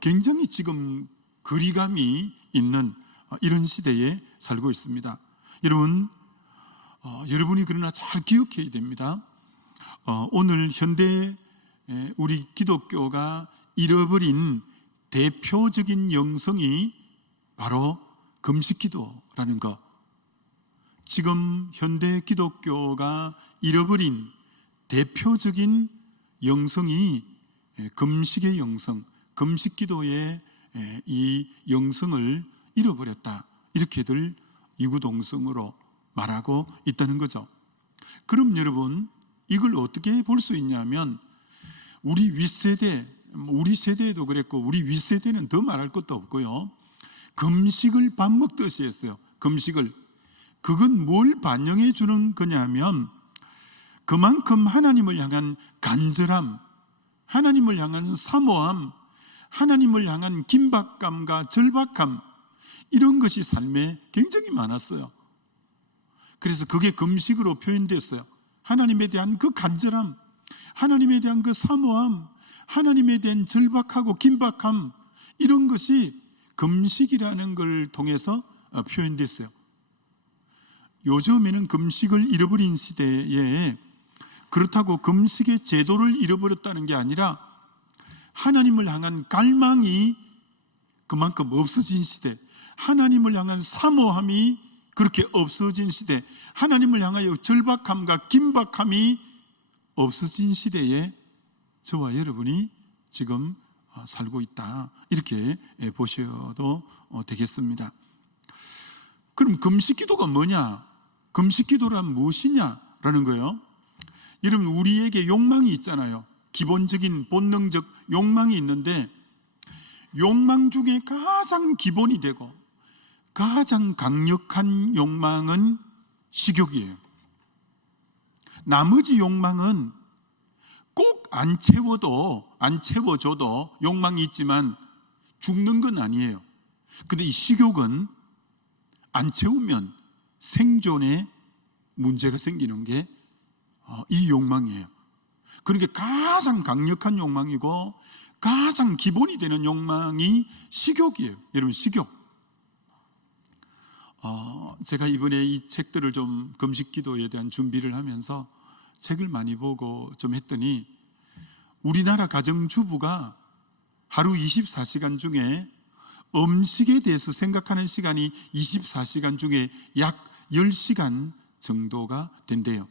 굉장히 지금 거리감이 있는 이런 시대에 살고 있습니다. 여러분, 여러분이 그러나 잘 기억해야 됩니다. 오늘 현대 우리 기독교가 잃어버린 대표적인 영성이 바로 금식기도라는 것. 지금 현대 기독교가 잃어버린 대표적인 영성이 금식의 영성, 금식기도의 이 영성을 잃어버렸다. 이렇게들 이구동성으로 말하고 있다는 거죠. 그럼 여러분, 이걸 어떻게 볼 수 있냐면 우리 윗세대, 우리 세대에도 그랬고 우리 윗세대는 더 말할 것도 없고요. 금식을 밥 먹듯이 했어요. 금식을. 그건 뭘 반영해 주는 거냐면 그만큼 하나님을 향한 간절함, 하나님을 향한 사모함, 하나님을 향한 긴박감과 절박함 이런 것이 삶에 굉장히 많았어요. 그래서 그게 금식으로 표현됐어요. 하나님에 대한 그 간절함, 하나님에 대한 그 사모함, 하나님에 대한 절박하고 긴박함, 이런 것이 금식이라는 걸 통해서 표현됐어요. 요즘에는 금식을 잃어버린 시대에 그렇다고 금식의 제도를 잃어버렸다는 게 아니라 하나님을 향한 갈망이 그만큼 없어진 시대, 하나님을 향한 사모함이 그렇게 없어진 시대, 하나님을 향하여 절박함과 긴박함이 없어진 시대에 저와 여러분이 지금 살고 있다, 이렇게 보셔도 되겠습니다. 그럼 금식 기도가 뭐냐? 금식 기도란 무엇이냐라는 거예요. 여러분, 우리에게 욕망이 있잖아요. 기본적인 본능적 욕망이 있는데, 욕망 중에 가장 기본이 되고 가장 강력한 욕망은 식욕이에요. 나머지 욕망은 꼭 안 채워줘도 욕망이 있지만 죽는 건 아니에요. 근데 이 식욕은 안 채우면 생존에 문제가 생기는 게 이 욕망이에요. 그러니까 가장 강력한 욕망이고 가장 기본이 되는 욕망이 식욕이에요. 여러분, 식욕. 제가 이번에 이 책들을 좀 금식 기도에 대한 준비를 하면서 책을 많이 보고 좀 했더니, 우리나라 가정주부가 하루 24시간 중에 음식에 대해서 생각하는 시간이 24시간 중에 약 10시간 정도가 된대요.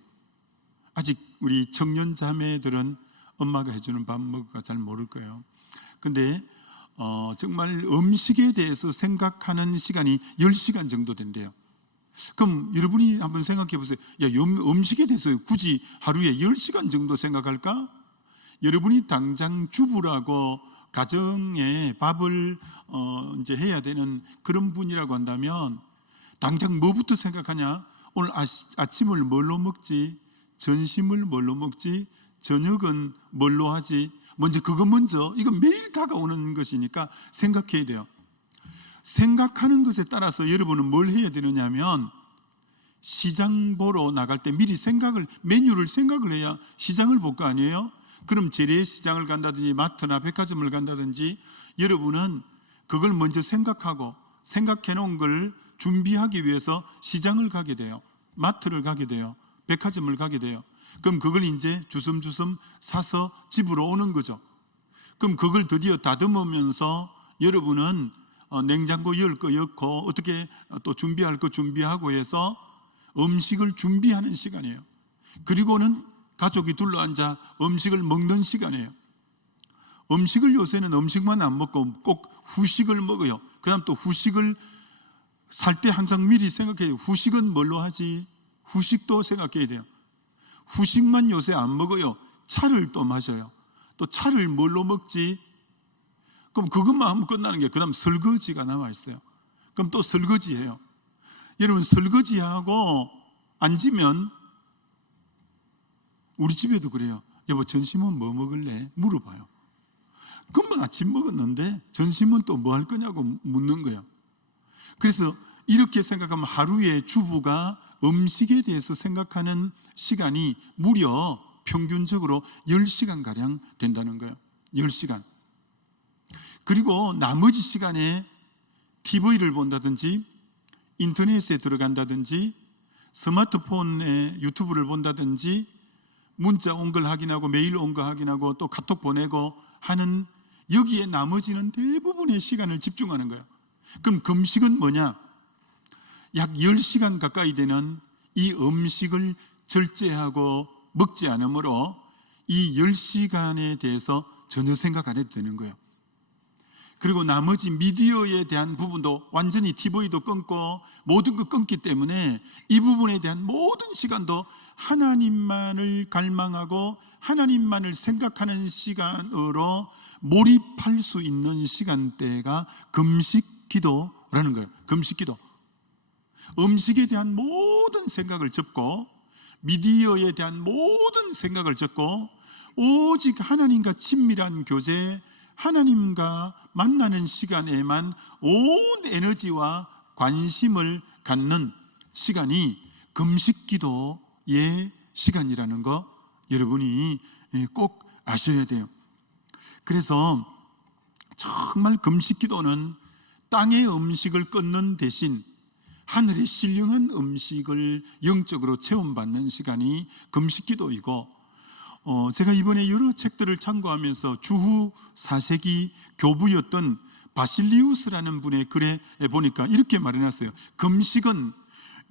아직 우리 청년 자매들은 엄마가 해주는 밥 먹을까 잘 모를 거예요. 근데 정말 음식에 대해서 생각하는 시간이 10시간 정도 된대요. 그럼 여러분이 한번 생각해 보세요. 음식에 대해서 굳이 하루에 10시간 정도 생각할까? 여러분이 당장 주부라고 가정에 밥을 이제 해야 되는 그런 분이라고 한다면 당장 뭐부터 생각하냐? 오늘 아침을 뭘로 먹지? 점심을 뭘로 먹지? 저녁은 뭘로 하지? 먼저 이건 매일 다가오는 것이니까 생각해야 돼요. 생각하는 것에 따라서 여러분은 뭘 해야 되느냐 하면, 시장 보러 나갈 때 미리 메뉴를 생각을 해야 시장을 볼 거 아니에요? 그럼 재래시장을 간다든지 마트나 백화점을 간다든지 여러분은 그걸 먼저 생각하고 생각해 놓은 걸 준비하기 위해서 시장을 가게 돼요. 마트를 가게 돼요. 백화점을 가게 돼요. 그럼 그걸 이제 주섬주섬 사서 집으로 오는 거죠. 그럼 그걸 드디어 다듬으면서 여러분은 냉장고 열 거 엮고 어떻게 또 준비할 거 준비하고 해서 음식을 준비하는 시간이에요. 그리고는 가족이 둘러앉아 음식을 먹는 시간이에요. 음식을 요새는 음식만 안 먹고 꼭 후식을 먹어요. 그 다음 또 후식을 살 때 항상 미리 생각해요. 후식은 뭘로 하지? 후식도 생각해야 돼요. 후식만 요새 안 먹어요. 차를 또 마셔요. 또 차를 뭘로 먹지? 그럼 그것만 하면 끝나는 게, 그 다음 설거지가 남아 있어요. 그럼 또 설거지해요. 여러분, 설거지하고 앉으면, 우리 집에도 그래요. 여보, 점심은 뭐 먹을래? 물어봐요. 그럼 아침 먹었는데 점심은 또 뭐 할 거냐고 묻는 거예요. 그래서 이렇게 생각하면 하루에 주부가 음식에 대해서 생각하는 시간이 무려 평균적으로 10시간가량 된다는 거예요. 10시간. 그리고 나머지 시간에 TV를 본다든지 인터넷에 들어간다든지 스마트폰에 유튜브를 본다든지 문자 온 걸 확인하고 메일 온 거 확인하고 또 카톡 보내고 하는, 여기에 나머지는 대부분의 시간을 집중하는 거예요. 그럼 금식은 뭐냐? 약 10시간 가까이 되는 이 음식을 절제하고 먹지 않으므로 이 10시간에 대해서 전혀 생각 안 해도 되는 거예요. 그리고 나머지 미디어에 대한 부분도 완전히 TV도 끊고 모든 거 끊기 때문에 이 부분에 대한 모든 시간도 하나님만을 갈망하고 하나님만을 생각하는 시간으로 몰입할 수 있는 시간대가 금식 기도라는 거예요. 금식 기도. 음식에 대한 모든 생각을 접고 미디어에 대한 모든 생각을 접고 오직 하나님과 친밀한 교제, 하나님과 만나는 시간에만 온 에너지와 관심을 갖는 시간이 금식 기도의 시간이라는 거 여러분이 꼭 아셔야 돼요. 그래서 정말 금식 기도는 땅의 음식을 끊는 대신 하늘의 신령한 음식을 영적으로 체험받는 시간이 금식 기도이고, 제가 이번에 여러 책들을 참고하면서 주후 4세기 교부였던 바실리우스라는 분의 글에 보니까 이렇게 말해놨어요. 금식은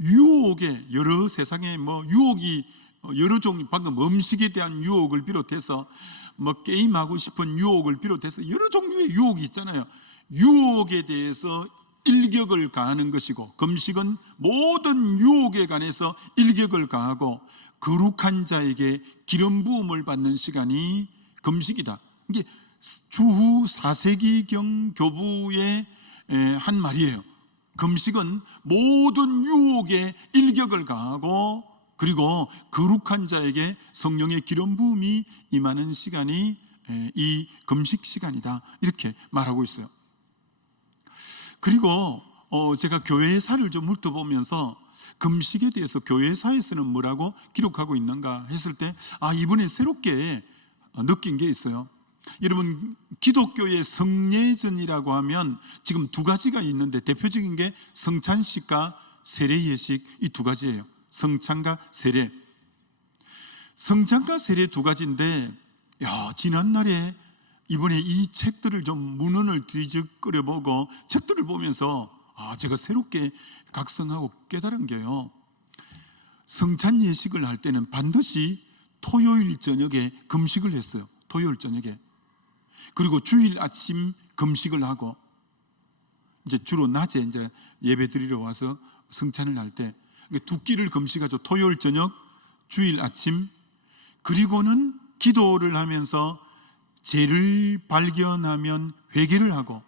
유혹의 여러 세상에 유혹이 여러 종류, 방금 음식에 대한 유혹을 비롯해서 게임하고 싶은 유혹을 비롯해서 여러 종류의 유혹이 있잖아요. 유혹에 대해서 일격을 가하는 것이고, 금식은 모든 유혹에 관해서 일격을 가하고 거룩한 자에게 기름 부음을 받는 시간이 금식이다. 이게 주후 4세기경 교부의 한 말이에요. 금식은 모든 유혹에 일격을 가하고, 그리고 거룩한 자에게 성령의 기름 부음이 임하는 시간이 이 금식 시간이다, 이렇게 말하고 있어요. 그리고 제가 교회사를 좀 훑어보면서 금식에 대해서 교회사에서는 뭐라고 기록하고 있는가 했을 때, 이번에 새롭게 느낀 게 있어요. 여러분, 기독교의 성례전이라고 하면 지금 두 가지가 있는데, 대표적인 게 성찬식과 세례 예식, 이 두 가지예요. 성찬과 세례. 성찬과 세례 두 가지인데, 지난날에 이번에 이 책들을 좀 문헌을 뒤적거려보고 책들을 보면서 제가 새롭게 각성하고 깨달은 게요, 성찬 예식을 할 때는 반드시 토요일 저녁에 금식을 했어요. 토요일 저녁에. 그리고 주일 아침 금식을 하고, 이제 주로 낮에 이제 예배 드리러 와서 성찬을 할 때 두 끼를 금식하죠. 토요일 저녁, 주일 아침. 그리고는 기도를 하면서 죄를 발견하면 회개를 하고,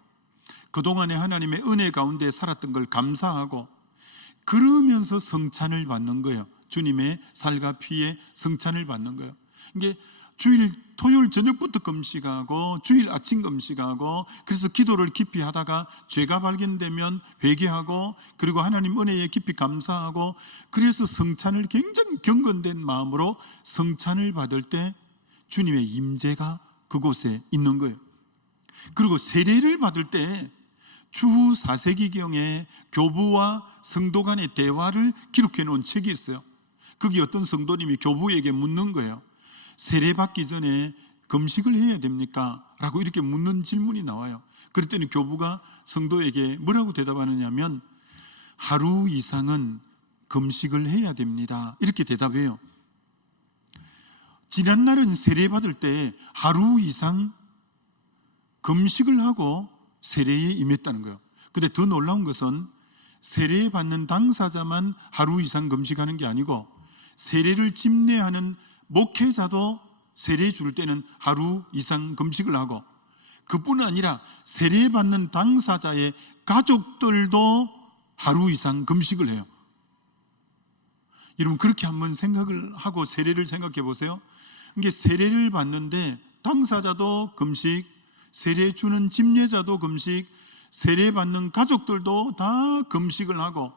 그동안에 하나님의 은혜 가운데 살았던 걸 감사하고, 그러면서 성찬을 받는 거예요. 주님의 살과 피의 성찬을 받는 거예요. 이게 토요일 저녁부터 금식하고 주일 아침 금식하고, 그래서 기도를 깊이 하다가 죄가 발견되면 회개하고, 그리고 하나님 은혜에 깊이 감사하고, 그래서 성찬을 굉장히 경건된 마음으로 성찬을 받을 때 주님의 임재가 그곳에 있는 거예요. 그리고 세례를 받을 때 주후 4세기경에 교부와 성도 간의 대화를 기록해 놓은 책이 있어요. 거기 어떤 성도님이 교부에게 묻는 거예요. 세례 받기 전에 금식을 해야 됩니까? 라고 이렇게 묻는 질문이 나와요. 그랬더니 교부가 성도에게 뭐라고 대답하느냐면, 하루 이상은 금식을 해야 됩니다, 이렇게 대답해요. 지난날은 세례 받을 때 하루 이상 금식을 하고 세례에 임했다는 거예요. 근데 더 놀라운 것은 세례 받는 당사자만 하루 이상 금식하는 게 아니고, 세례를 집례하는 목회자도 세례 줄 때는 하루 이상 금식을 하고, 그뿐 아니라 세례 받는 당사자의 가족들도 하루 이상 금식을 해요. 여러분, 그렇게 한번 생각을 하고 세례를 생각해 보세요. 이게 세례를 받는데 당사자도 금식, 세례 주는 집례자도 금식, 세례 받는 가족들도 다 금식을 하고,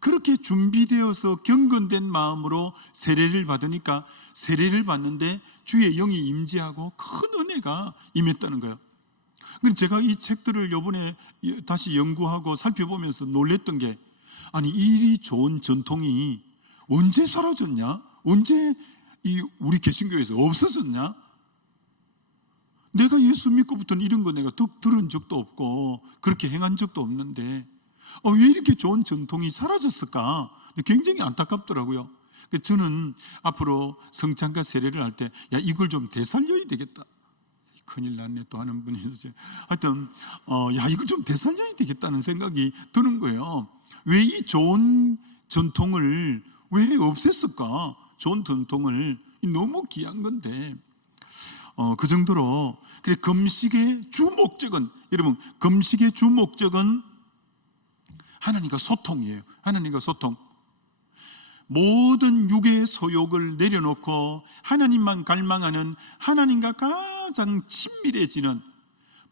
그렇게 준비되어서 경건된 마음으로 세례를 받으니까 세례를 받는데 주의 영이 임재하고 큰 은혜가 임했다는 거예요. 그런데 제가 이 책들을 이번에 다시 연구하고 살펴보면서 놀랬던 게, 아니, 이 좋은 전통이 언제 사라졌냐? 언제 우리 개신교에서 없어졌냐? 내가 예수 믿고부터는 이런 거 내가 들은 적도 없고 그렇게 행한 적도 없는데 왜 이렇게 좋은 전통이 사라졌을까? 굉장히 안타깝더라고요. 저는 앞으로 성찬과 세례를 할 때, 이걸 좀 되살려야 되겠다. 큰일 났네 또 하는 분이 있어요. 하여튼 이걸 좀 되살려야 되겠다는 생각이 드는 거예요. 왜 이 좋은 전통을 왜 없앴을까? 좋은 전통을, 너무 귀한 건데. 그 정도로. 금식의 주 목적은, 여러분, 금식의 주 목적은 하나님과 소통이에요. 하나님과 소통. 모든 육의 소욕을 내려놓고 하나님만 갈망하는, 하나님과 가장 친밀해지는,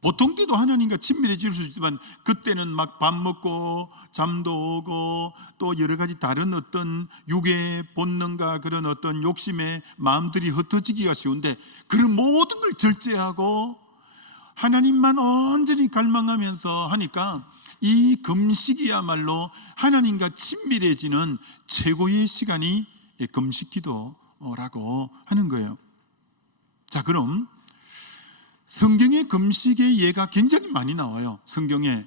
보통 때도 하나님과 친밀해질 수 있지만 그때는 막 밥 먹고 잠도 오고 또 여러 가지 다른 어떤 육의 본능과 그런 어떤 욕심의 마음들이 흩어지기가 쉬운데 그런 모든 걸 절제하고 하나님만 온전히 갈망하면서 하니까 이 금식이야말로 하나님과 친밀해지는 최고의 시간이 금식 기도라고 하는 거예요. 자, 그럼 성경의 금식의 예가 굉장히 많이 나와요. 성경에.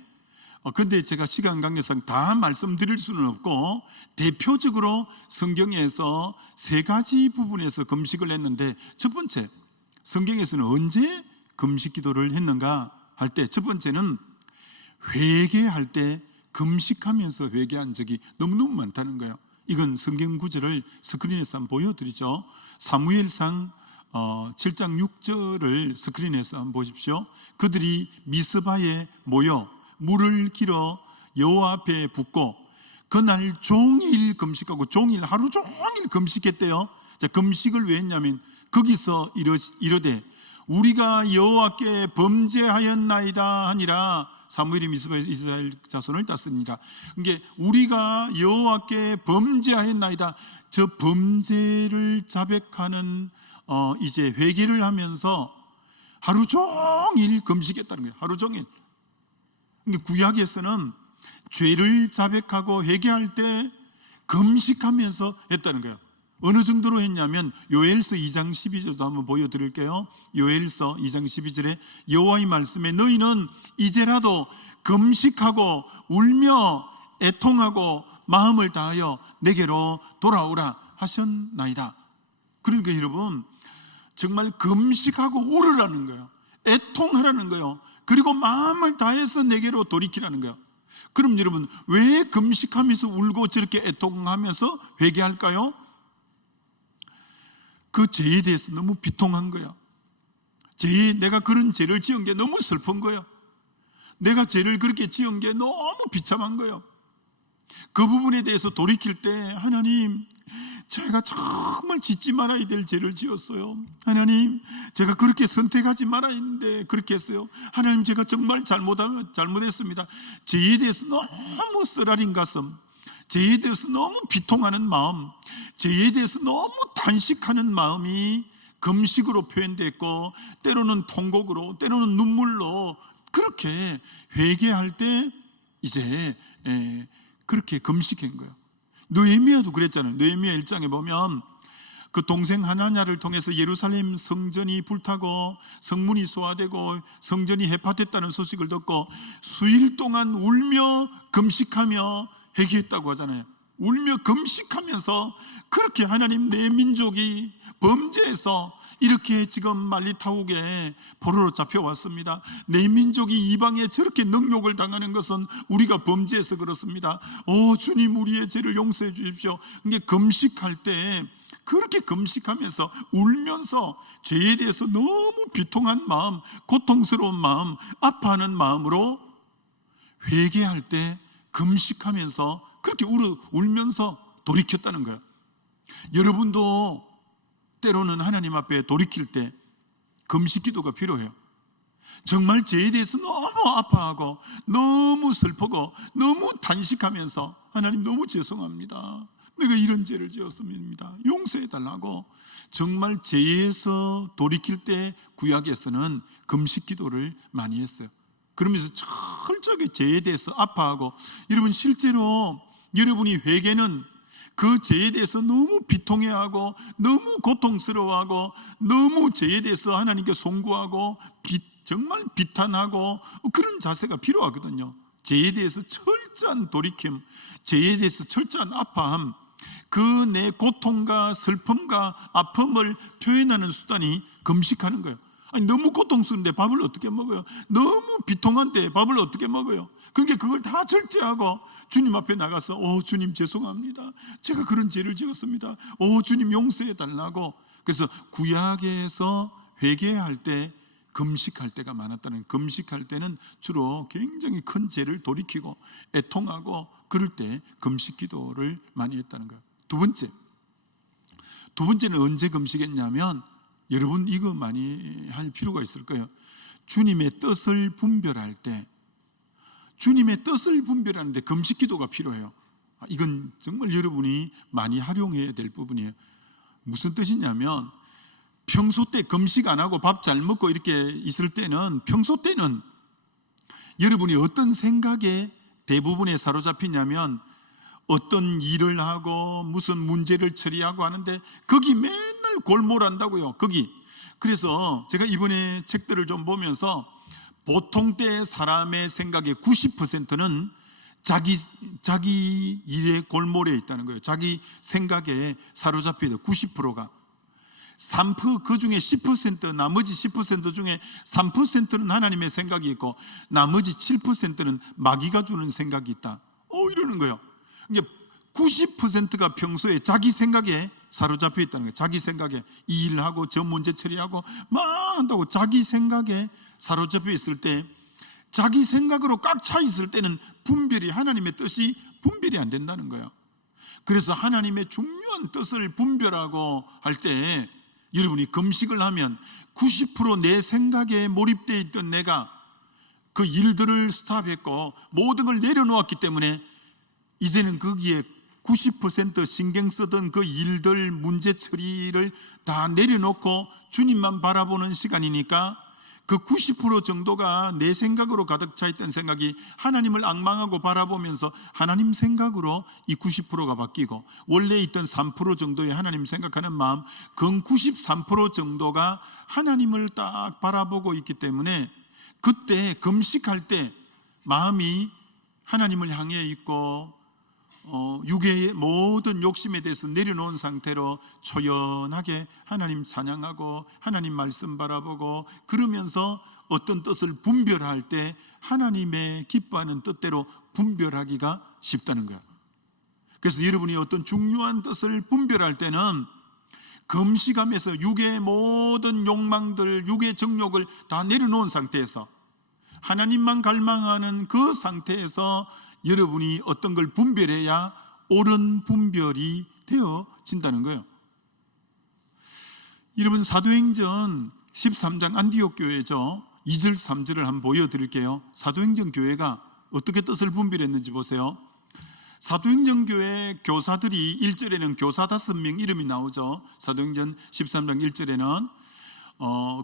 근데 제가 시간 관계상 다 말씀드릴 수는 없고 대표적으로 성경에서 세 가지 부분에서 금식을 했는데, 첫 번째, 성경에서는 언제 금식 기도를 했는가 할 때 첫 번째는 회개할 때 금식하면서 회개한 적이 너무너무 많다는 거예요. 이건 성경 구절을 스크린에서 한번 보여드리죠. 사무엘상 7장 6절을 스크린에서 한번 보십시오. 그들이 미스바에 모여 물을 길어 여호와 앞에 붓고 그날 종일 금식하고 종일 하루 종일 금식했대요. 자, 금식을 왜 했냐면 거기서 이르되 우리가 여호와께 범죄하였나이다 하니라. 사무엘이 미스바에 이스라엘 자손을 땄으니라. 그러니까 우리가 여호와께 범죄하였나이다. 저 범죄를 자백하는 이제 회개를 하면서 하루 종일 금식했다는 거예요. 하루 종일. 그러니까 구약에서는 죄를 자백하고 회개할 때 금식하면서 했다는 거예요. 어느 정도로 했냐면 요엘서 2장 12절도 한번 보여드릴게요. 요엘서 2장 12절에 여호와의 말씀에 너희는 이제라도 금식하고 울며 애통하고 마음을 다하여 내게로 돌아오라 하셨나이다. 그러니까 여러분, 정말 금식하고 울으라는 거예요. 애통하라는 거예요. 그리고 마음을 다해서 내게로 돌이키라는 거예요. 그럼 여러분, 왜 금식하면서 울고 저렇게 애통하면서 회개할까요? 그 죄에 대해서 너무 비통한 거야. 내가 그런 죄를 지은 게 너무 슬픈 거야. 내가 죄를 그렇게 지은 게 너무 비참한 거야. 그 부분에 대해서 돌이킬 때 하나님, 제가 정말 짓지 말아야 될 죄를 지었어요. 하나님, 제가 그렇게 선택하지 말아야 했는데 그렇게 했어요. 하나님, 제가 정말 잘못했습니다. 죄에 대해서 너무 쓰라린 가슴, 죄에 대해서 너무 비통하는 마음, 죄에 대해서 너무 단식하는 마음이 금식으로 표현됐고, 때로는 통곡으로, 때로는 눈물로 그렇게 회개할 때 이제 그렇게 금식한 거예요. 느헤미야도 그랬잖아요. 느헤미야 1장에 보면 그 동생 하나냐를 통해서 예루살렘 성전이 불타고 성문이 소화되고 성전이 해파됐다는 소식을 듣고 수일 동안 울며 금식하며 회개했다고 하잖아요. 울며 금식하면서 그렇게 하나님, 내 민족이 범죄해서 이렇게 지금 말리타국에 포로로 잡혀왔습니다. 내 민족이 이방에 저렇게 능욕을 당하는 것은 우리가 범죄해서 그렇습니다. 오 주님, 우리의 죄를 용서해 주십시오. 그게 금식할 때 그렇게 금식하면서 울면서 죄에 대해서 너무 비통한 마음, 고통스러운 마음, 아파하는 마음으로 회개할 때 금식하면서 그렇게 울면서 돌이켰다는 거예요. 여러분도 때로는 하나님 앞에 돌이킬 때 금식 기도가 필요해요. 정말 죄에 대해서 너무 아파하고 너무 슬프고 너무 단식하면서 하나님, 너무 죄송합니다. 내가 이런 죄를 지었습니다. 용서해 달라고 정말 죄에서 돌이킬 때 구약에서는 금식 기도를 많이 했어요. 그러면서 철저하게 죄에 대해서 아파하고, 여러분 실제로 여러분이 회개는 그 죄에 대해서 너무 비통해하고 너무 고통스러워하고 너무 죄에 대해서 하나님께 송구하고 정말 비탄하고 그런 자세가 필요하거든요. 죄에 대해서 철저한 돌이킴, 죄에 대해서 철저한 아파함, 그 내 고통과 슬픔과 아픔을 표현하는 수단이 금식하는 거예요. 아니, 너무 고통스러운데 밥을 어떻게 먹어요? 너무 비통한데 밥을 어떻게 먹어요? 그러니까 그걸 다 절제하고 주님 앞에 나가서 오 주님 죄송합니다. 제가 그런 죄를 지었습니다. 오 주님 용서해 달라고. 그래서 구약에서 회개할 때 금식할 때가 많았다는, 금식할 때는 주로 굉장히 큰 죄를 돌이키고 애통하고 그럴 때 금식 기도를 많이 했다는 거예요. 두 번째는 언제 금식했냐면, 여러분 이거 많이 할 필요가 있을 거예요. 주님의 뜻을 분별할 때, 주님의 뜻을 분별하는데 금식 기도가 필요해요. 이건 정말 여러분이 많이 활용해야 될 부분이에요. 무슨 뜻이냐면, 평소 때 금식 안 하고 밥 잘 먹고 이렇게 있을 때는, 평소 때는 여러분이 어떤 생각에 대부분에 사로잡히냐면, 어떤 일을 하고 무슨 문제를 처리하고 하는데 거기 맨날 골몰한다고요. 거기. 그래서 제가 이번에 책들을 좀 보면서 보통 때 사람의 생각의 90%는 자기 일에 골몰해 있다는 거예요. 자기 생각에 사로잡혀 있다. 90%가. 그 중에 10%, 나머지 10% 중에 3%는 하나님의 생각이 있고 나머지 7%는 마귀가 주는 생각이 있다. 이러는 거예요. 그러니까 90%가 평소에 자기 생각에 사로잡혀 있다는 거예요. 자기 생각에 이 일을 하고 저 문제 처리하고 막 한다고 자기 생각에 사로잡혀 있을 때, 자기 생각으로 꽉 차 있을 때는 분별이, 하나님의 뜻이 분별이 안 된다는 거예요. 그래서 하나님의 중요한 뜻을 분별하고 할 때, 여러분이 금식을 하면 90% 내 생각에 몰입되어 있던 내가 그 일들을 스탑했고 모든 걸 내려놓았기 때문에 이제는 거기에 90% 신경 쓰던 그 일들, 문제 처리를 다 내려놓고 주님만 바라보는 시간이니까, 그 90% 정도가 내 생각으로 가득 차 있던 생각이 하나님을 앙망하고 바라보면서 하나님 생각으로 이 90%가 바뀌고, 원래 있던 3% 정도의 하나님 생각하는 마음, 그 93% 정도가 하나님을 딱 바라보고 있기 때문에, 그때 금식할 때 마음이 하나님을 향해 있고 육의 모든 욕심에 대해서 내려놓은 상태로 초연하게 하나님 찬양하고 하나님 말씀 바라보고, 그러면서 어떤 뜻을 분별할 때 하나님의 기뻐하는 뜻대로 분별하기가 쉽다는 거예요. 그래서 여러분이 어떤 중요한 뜻을 분별할 때는 금식하면서 육의 모든 욕망들, 육의 정욕을 다 내려놓은 상태에서 하나님만 갈망하는 그 상태에서 여러분이 어떤 걸 분별해야 옳은 분별이 되어진다는 거예요. 여러분, 사도행전 13장 안디옥 교회죠. 2절 3절을 한번 보여드릴게요. 사도행전 교회가 어떻게 뜻을 분별했는지 보세요. 사도행전 교회 교사들이 1절에는 교사 5명 이름이 나오죠. 사도행전 13장 1절에는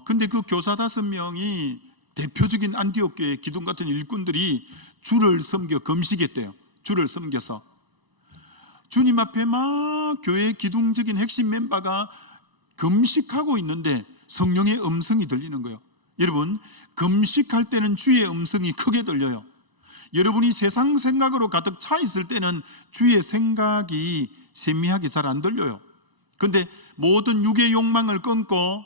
근데 그 교사 5명이 대표적인 안디옥 교회 기둥 같은 일꾼들이 주를 섬겨 금식했대요. 주를 섬겨서 주님 앞에 막 교회의 기둥적인 핵심 멤버가 금식하고 있는데 성령의 음성이 들리는 거예요. 여러분, 금식할 때는 주의 음성이 크게 들려요. 여러분이 세상 생각으로 가득 차 있을 때는 주의 생각이 세미하게 잘 안 들려요. 근데 모든 육의 욕망을 끊고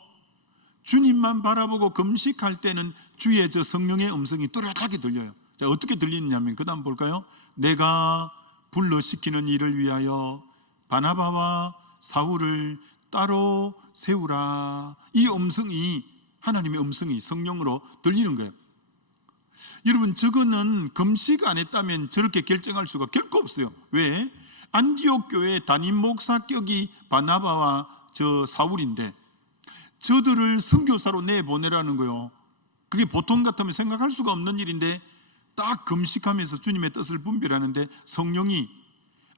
주님만 바라보고 금식할 때는 주의 저 성령의 음성이 또렷하게 들려요. 자, 어떻게 들리느냐면 그 다음 볼까요? 내가 불러시키는 일을 위하여 바나바와 사울을 따로 세우라. 이 음성이, 하나님의 음성이 성령으로 들리는 거예요. 여러분, 저거는 금식 안 했다면 저렇게 결정할 수가 결코 없어요. 왜? 안디옥 교회 담임 목사격이 바나바와 저 사울인데 저들을 선교사로 내보내라는 거예요. 그게 보통 같으면 생각할 수가 없는 일인데 딱 금식하면서 주님의 뜻을 분별하는데 성령이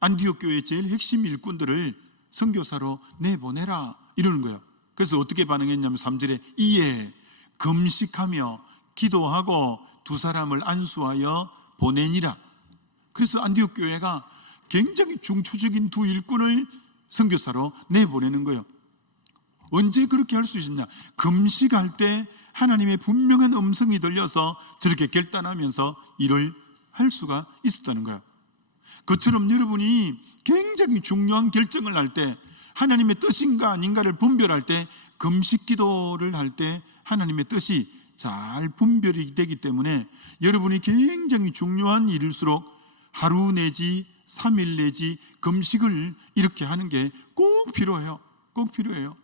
안디옥 교회의 제일 핵심 일꾼들을 선교사로 내보내라 이러는 거예요. 그래서 어떻게 반응했냐면 3절에 이에 금식하며 기도하고 두 사람을 안수하여 보내니라. 그래서 안디옥 교회가 굉장히 중추적인 두 일꾼을 선교사로 내보내는 거예요. 언제 그렇게 할 수 있었냐? 금식할 때 하나님의 분명한 음성이 들려서 저렇게 결단하면서 일을 할 수가 있었다는 거예요. 그처럼 여러분이 굉장히 중요한 결정을 할 때, 하나님의 뜻인가 아닌가를 분별할 때, 금식 기도를 할 때 하나님의 뜻이 잘 분별이 되기 때문에 여러분이 굉장히 중요한 일일수록 하루 내지 3일 내지 금식을 이렇게 하는 게 꼭 필요해요. 꼭 필요해요.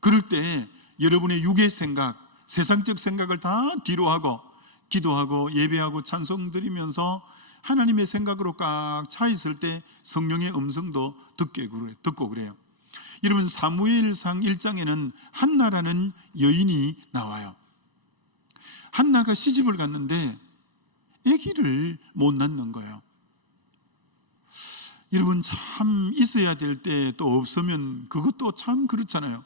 그럴 때 여러분의 육의 생각, 세상적 생각을 다 뒤로 하고 기도하고 예배하고 찬송 드리면서 하나님의 생각으로 꽉 차 있을 때 성령의 음성도 듣고 그래요. 여러분, 사무엘상 1장에는 한나라는 여인이 나와요. 한나가 시집을 갔는데 아기를 못 낳는 거예요. 여러분, 참 있어야 될 때 또 없으면 그것도 참 그렇잖아요.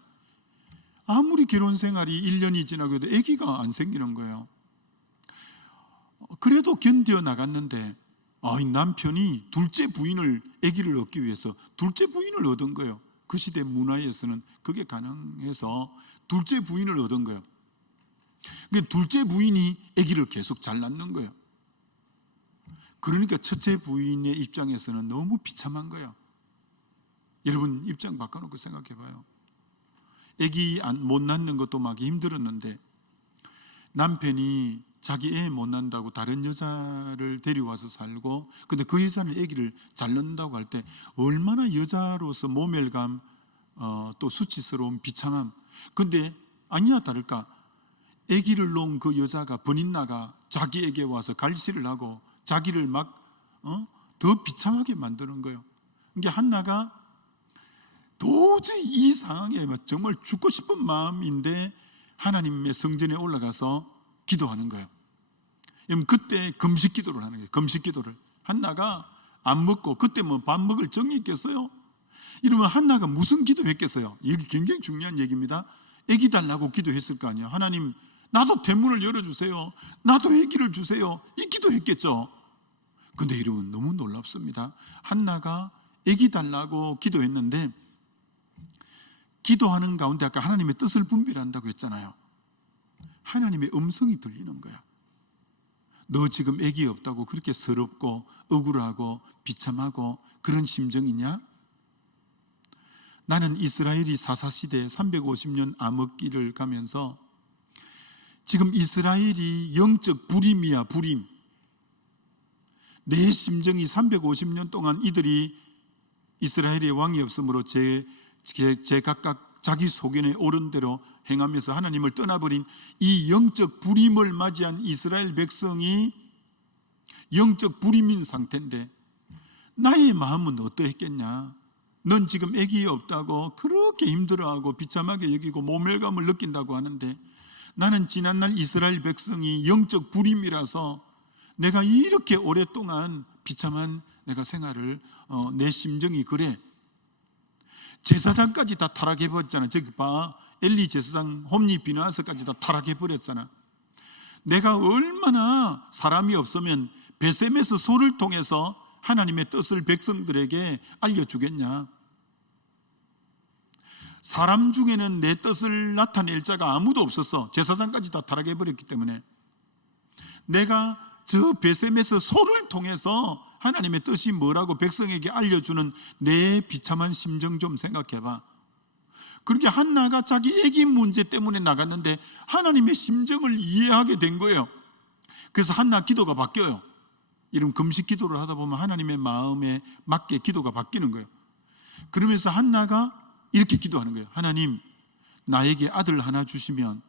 아무리 결혼 생활이 1년이 지나고 해도 아기가 안 생기는 거예요. 그래도 견뎌 나갔는데 이 남편이 둘째 부인을, 아기를 얻기 위해서 둘째 부인을 얻은 거예요. 그 시대 문화에서는 그게 가능해서 둘째 부인을 얻은 거예요. 그러니까 둘째 부인이 아기를 계속 잘 낳는 거예요. 그러니까 첫째 부인의 입장에서는 너무 비참한 거예요. 여러분 입장 바꿔놓고 생각해 봐요. 아기 못 낳는 것도 막 힘들었는데 남편이 자기 애 못 낳는다고 다른 여자를 데려와서 살고, 근데 그 여자는 아기를 잘 낳는다고 할 때 얼마나 여자로서 모멸감, 또 수치스러운 비참함. 근데 아니야 다를까, 아기를 놓은 그 여자가 번인나가 자기에게 와서 갈시를 하고 자기를 막 더 비참하게 만드는 거예요. 그러니까 한나가 도저히 이 상황에 정말 죽고 싶은 마음인데 하나님의 성전에 올라가서 기도하는 거예요. 그때 금식 기도를 하는 거예요. 금식 기도를. 한나가 안 먹고, 그때 뭐 밥 먹을 정이 있겠어요? 이러면 한나가 무슨 기도했겠어요? 여기 굉장히 중요한 얘기입니다. 아기 달라고 기도했을 거 아니에요. 하나님, 나도 대문을 열어주세요. 나도 아기를 주세요. 이 기도했겠죠. 근데 이러면 너무 놀랍습니다. 한나가 아기 달라고 기도했는데 기도하는 가운데 아까 하나님의 뜻을 분별한다고 했잖아요. 하나님의 음성이 들리는 거야. 너 지금 아기 없다고 그렇게 서럽고 억울하고 비참하고 그런 심정이냐? 나는 이스라엘이 사사시대 350년 암흑기를 가면서 지금 이스라엘이 영적 불임이야, 불임. 내 심정이 350년 동안 이들이 이스라엘의 왕이 없으므로 제 각각 자기 소견에 옳은 대로 행하면서 하나님을 떠나버린 이 영적 불임을 맞이한 이스라엘 백성이 영적 불임인 상태인데 나의 마음은 어떠했겠냐? 넌 지금 아기 없다고 그렇게 힘들어하고 비참하게 여기고 모멸감을 느낀다고 하는데 나는 지난날 이스라엘 백성이 영적 불임이라서 내가 이렇게 오랫동안 비참한 내가 생활을 내 심정이 그래. 제사장까지 다 타락해버렸잖아. 저기 봐, 엘리 제사장 홈리 비나스까지 다 타락해버렸잖아. 내가 얼마나 사람이 없으면 베셈에서 소를 통해서 하나님의 뜻을 백성들에게 알려주겠냐. 사람 중에는 내 뜻을 나타낼 자가 아무도 없었어. 제사장까지 다 타락해버렸기 때문에 내가 저 베셈에서 소를 통해서 하나님의 뜻이 뭐라고 백성에게 알려주는 내 비참한 심정 좀 생각해봐. 그렇게 한나가 자기 아기 문제 때문에 나갔는데 하나님의 심정을 이해하게 된 거예요. 그래서 한나 기도가 바뀌어요. 이런 금식 기도를 하다 보면 하나님의 마음에 맞게 기도가 바뀌는 거예요. 그러면서 한나가 이렇게 기도하는 거예요. 하나님, 나에게 아들 하나 주시면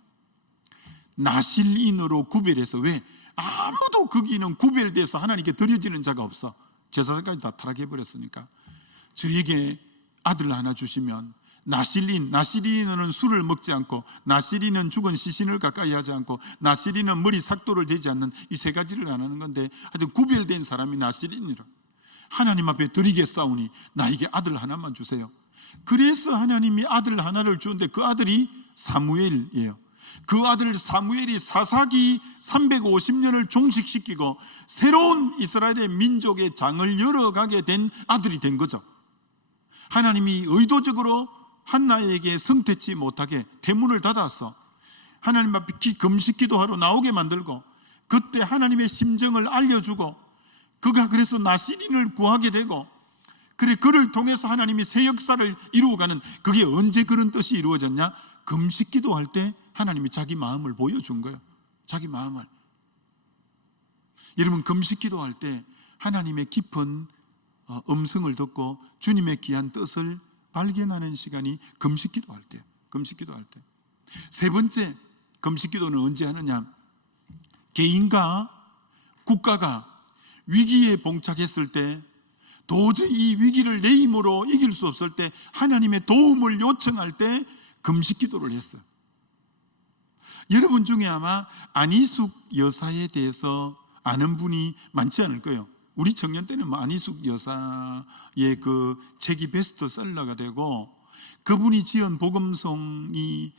나실인으로 구별해서, 왜? 아무도 거기는 구별돼서 하나님께 드려지는 자가 없어. 제사장까지 다 타락해버렸으니까. 저에게 아들 하나 주시면 나실인은 술을 먹지 않고, 나실인은 죽은 시신을 가까이 하지 않고, 나실인은 머리 삭도를 대지 않는 이 세 가지를 안 하는 건데 하여튼 구별된 사람이 나실인이라. 하나님 앞에 드리겠사오니 나에게 아들 하나만 주세요. 그래서 하나님이 아들 하나를 주는데 그 아들이 사무엘이에요. 그 아들 사무엘이 사사기 350년을 종식시키고 새로운 이스라엘의 민족의 장을 열어가게 된 아들이 된 거죠. 하나님이 의도적으로 한나에게 성태치 못하게 대문을 닫았어. 하나님 앞에 금식 기도하러 나오게 만들고, 그때 하나님의 심정을 알려주고, 그가 그래서 나실인을 구하게 되고, 그래 그를 통해서 하나님이 새 역사를 이루어가는, 그게 언제 그런 뜻이 이루어졌냐? 금식 기도할 때 하나님이 자기 마음을 보여준 거예요. 자기 마음을. 여러분, 금식 기도할 때 하나님의 깊은 음성을 듣고 주님의 귀한 뜻을 발견하는 시간이 금식 기도할 때예요. 금식 기도할 때. 세 번째, 금식 기도는 언제 하느냐? 개인과 국가가 위기에 봉착했을 때, 도저히 이 위기를 내 힘으로 이길 수 없을 때, 하나님의 도움을 요청할 때 금식 기도를 했어요. 여러분 중에 아마 안희숙 여사에 대해서 아는 분이 많지 않을 거예요. 우리 청년 때는 뭐 안희숙 여사의 그 책이 베스트셀러가 되고, 그분이 지은 복음송이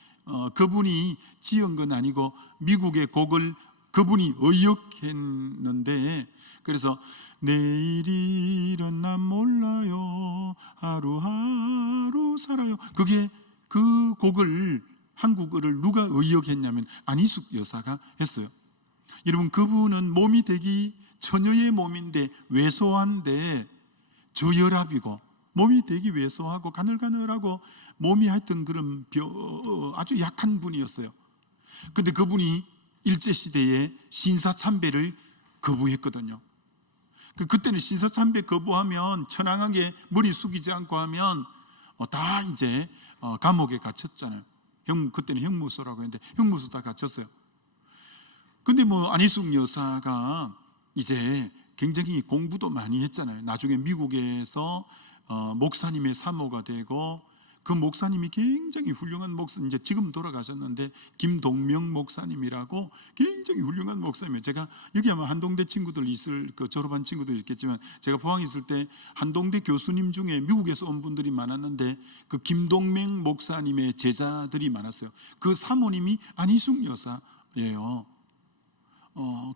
그분이 지은 건 아니고 미국의 곡을 그분이 의역했는데, 그래서 내일은 난 몰라요 하루하루 살아요, 그게 그 곡을 한국어를 누가 의역했냐면 안희숙 여사가 했어요. 여러분, 그분은 몸이 되게 처녀의 몸인데 왜소한데 저혈압이고 몸이 되게 왜소하고 가늘가늘하고 몸이 하여튼 그런 아주 약한 분이었어요. 근데 그분이 일제시대에 신사참배를 거부했거든요. 그때는 신사참배 거부하면 천황하게 머리 숙이지 않고 하면 다 이제 감옥에 갇혔잖아요. 그때는 형무소라고 했는데 형무소 다 갇혔어요. 근데 뭐 안희숙 여사가 이제 굉장히 공부도 많이 했잖아요. 나중에 미국에서 목사님의 사모가 되고, 그 목사님이 굉장히 훌륭한 목사, 이제 지금 돌아가셨는데 김동명 목사님이라고 굉장히 훌륭한 목사님이에요. 제가 여기 아마 한동대 친구들 있을, 그 졸업한 친구들 있겠지만, 제가 포항에 있을 때 한동대 교수님 중에 미국에서 온 분들이 많았는데 그 김동명 목사님의 제자들이 많았어요. 그 사모님이 안희숙 여사예요.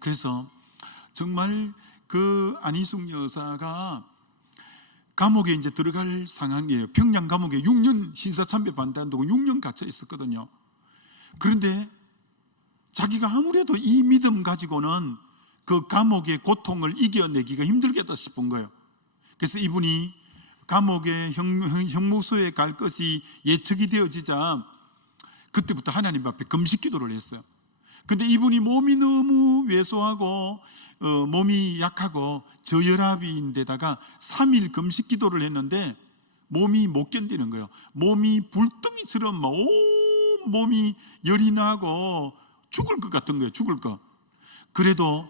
그래서 정말 그 안희숙 여사가 감옥에 이제 들어갈 상황이에요. 평양 감옥에 6년 신사참배 반대한다고 6년 갇혀 있었거든요. 그런데 자기가 아무래도 이 믿음 가지고는 그 감옥의 고통을 이겨내기가 힘들겠다 싶은 거예요. 그래서 이분이 감옥에 형무소에 갈 것이 예측이 되어지자 그때부터 하나님 앞에 금식 기도를 했어요. 근데 이분이 몸이 너무 왜소하고 몸이 약하고 저혈압인데다가 3일 금식 기도를 했는데 몸이 못 견디는 거예요. 몸이 불덩이처럼 온 몸이 열이 나고 죽을 것 같은 거예요. 죽을 것. 그래도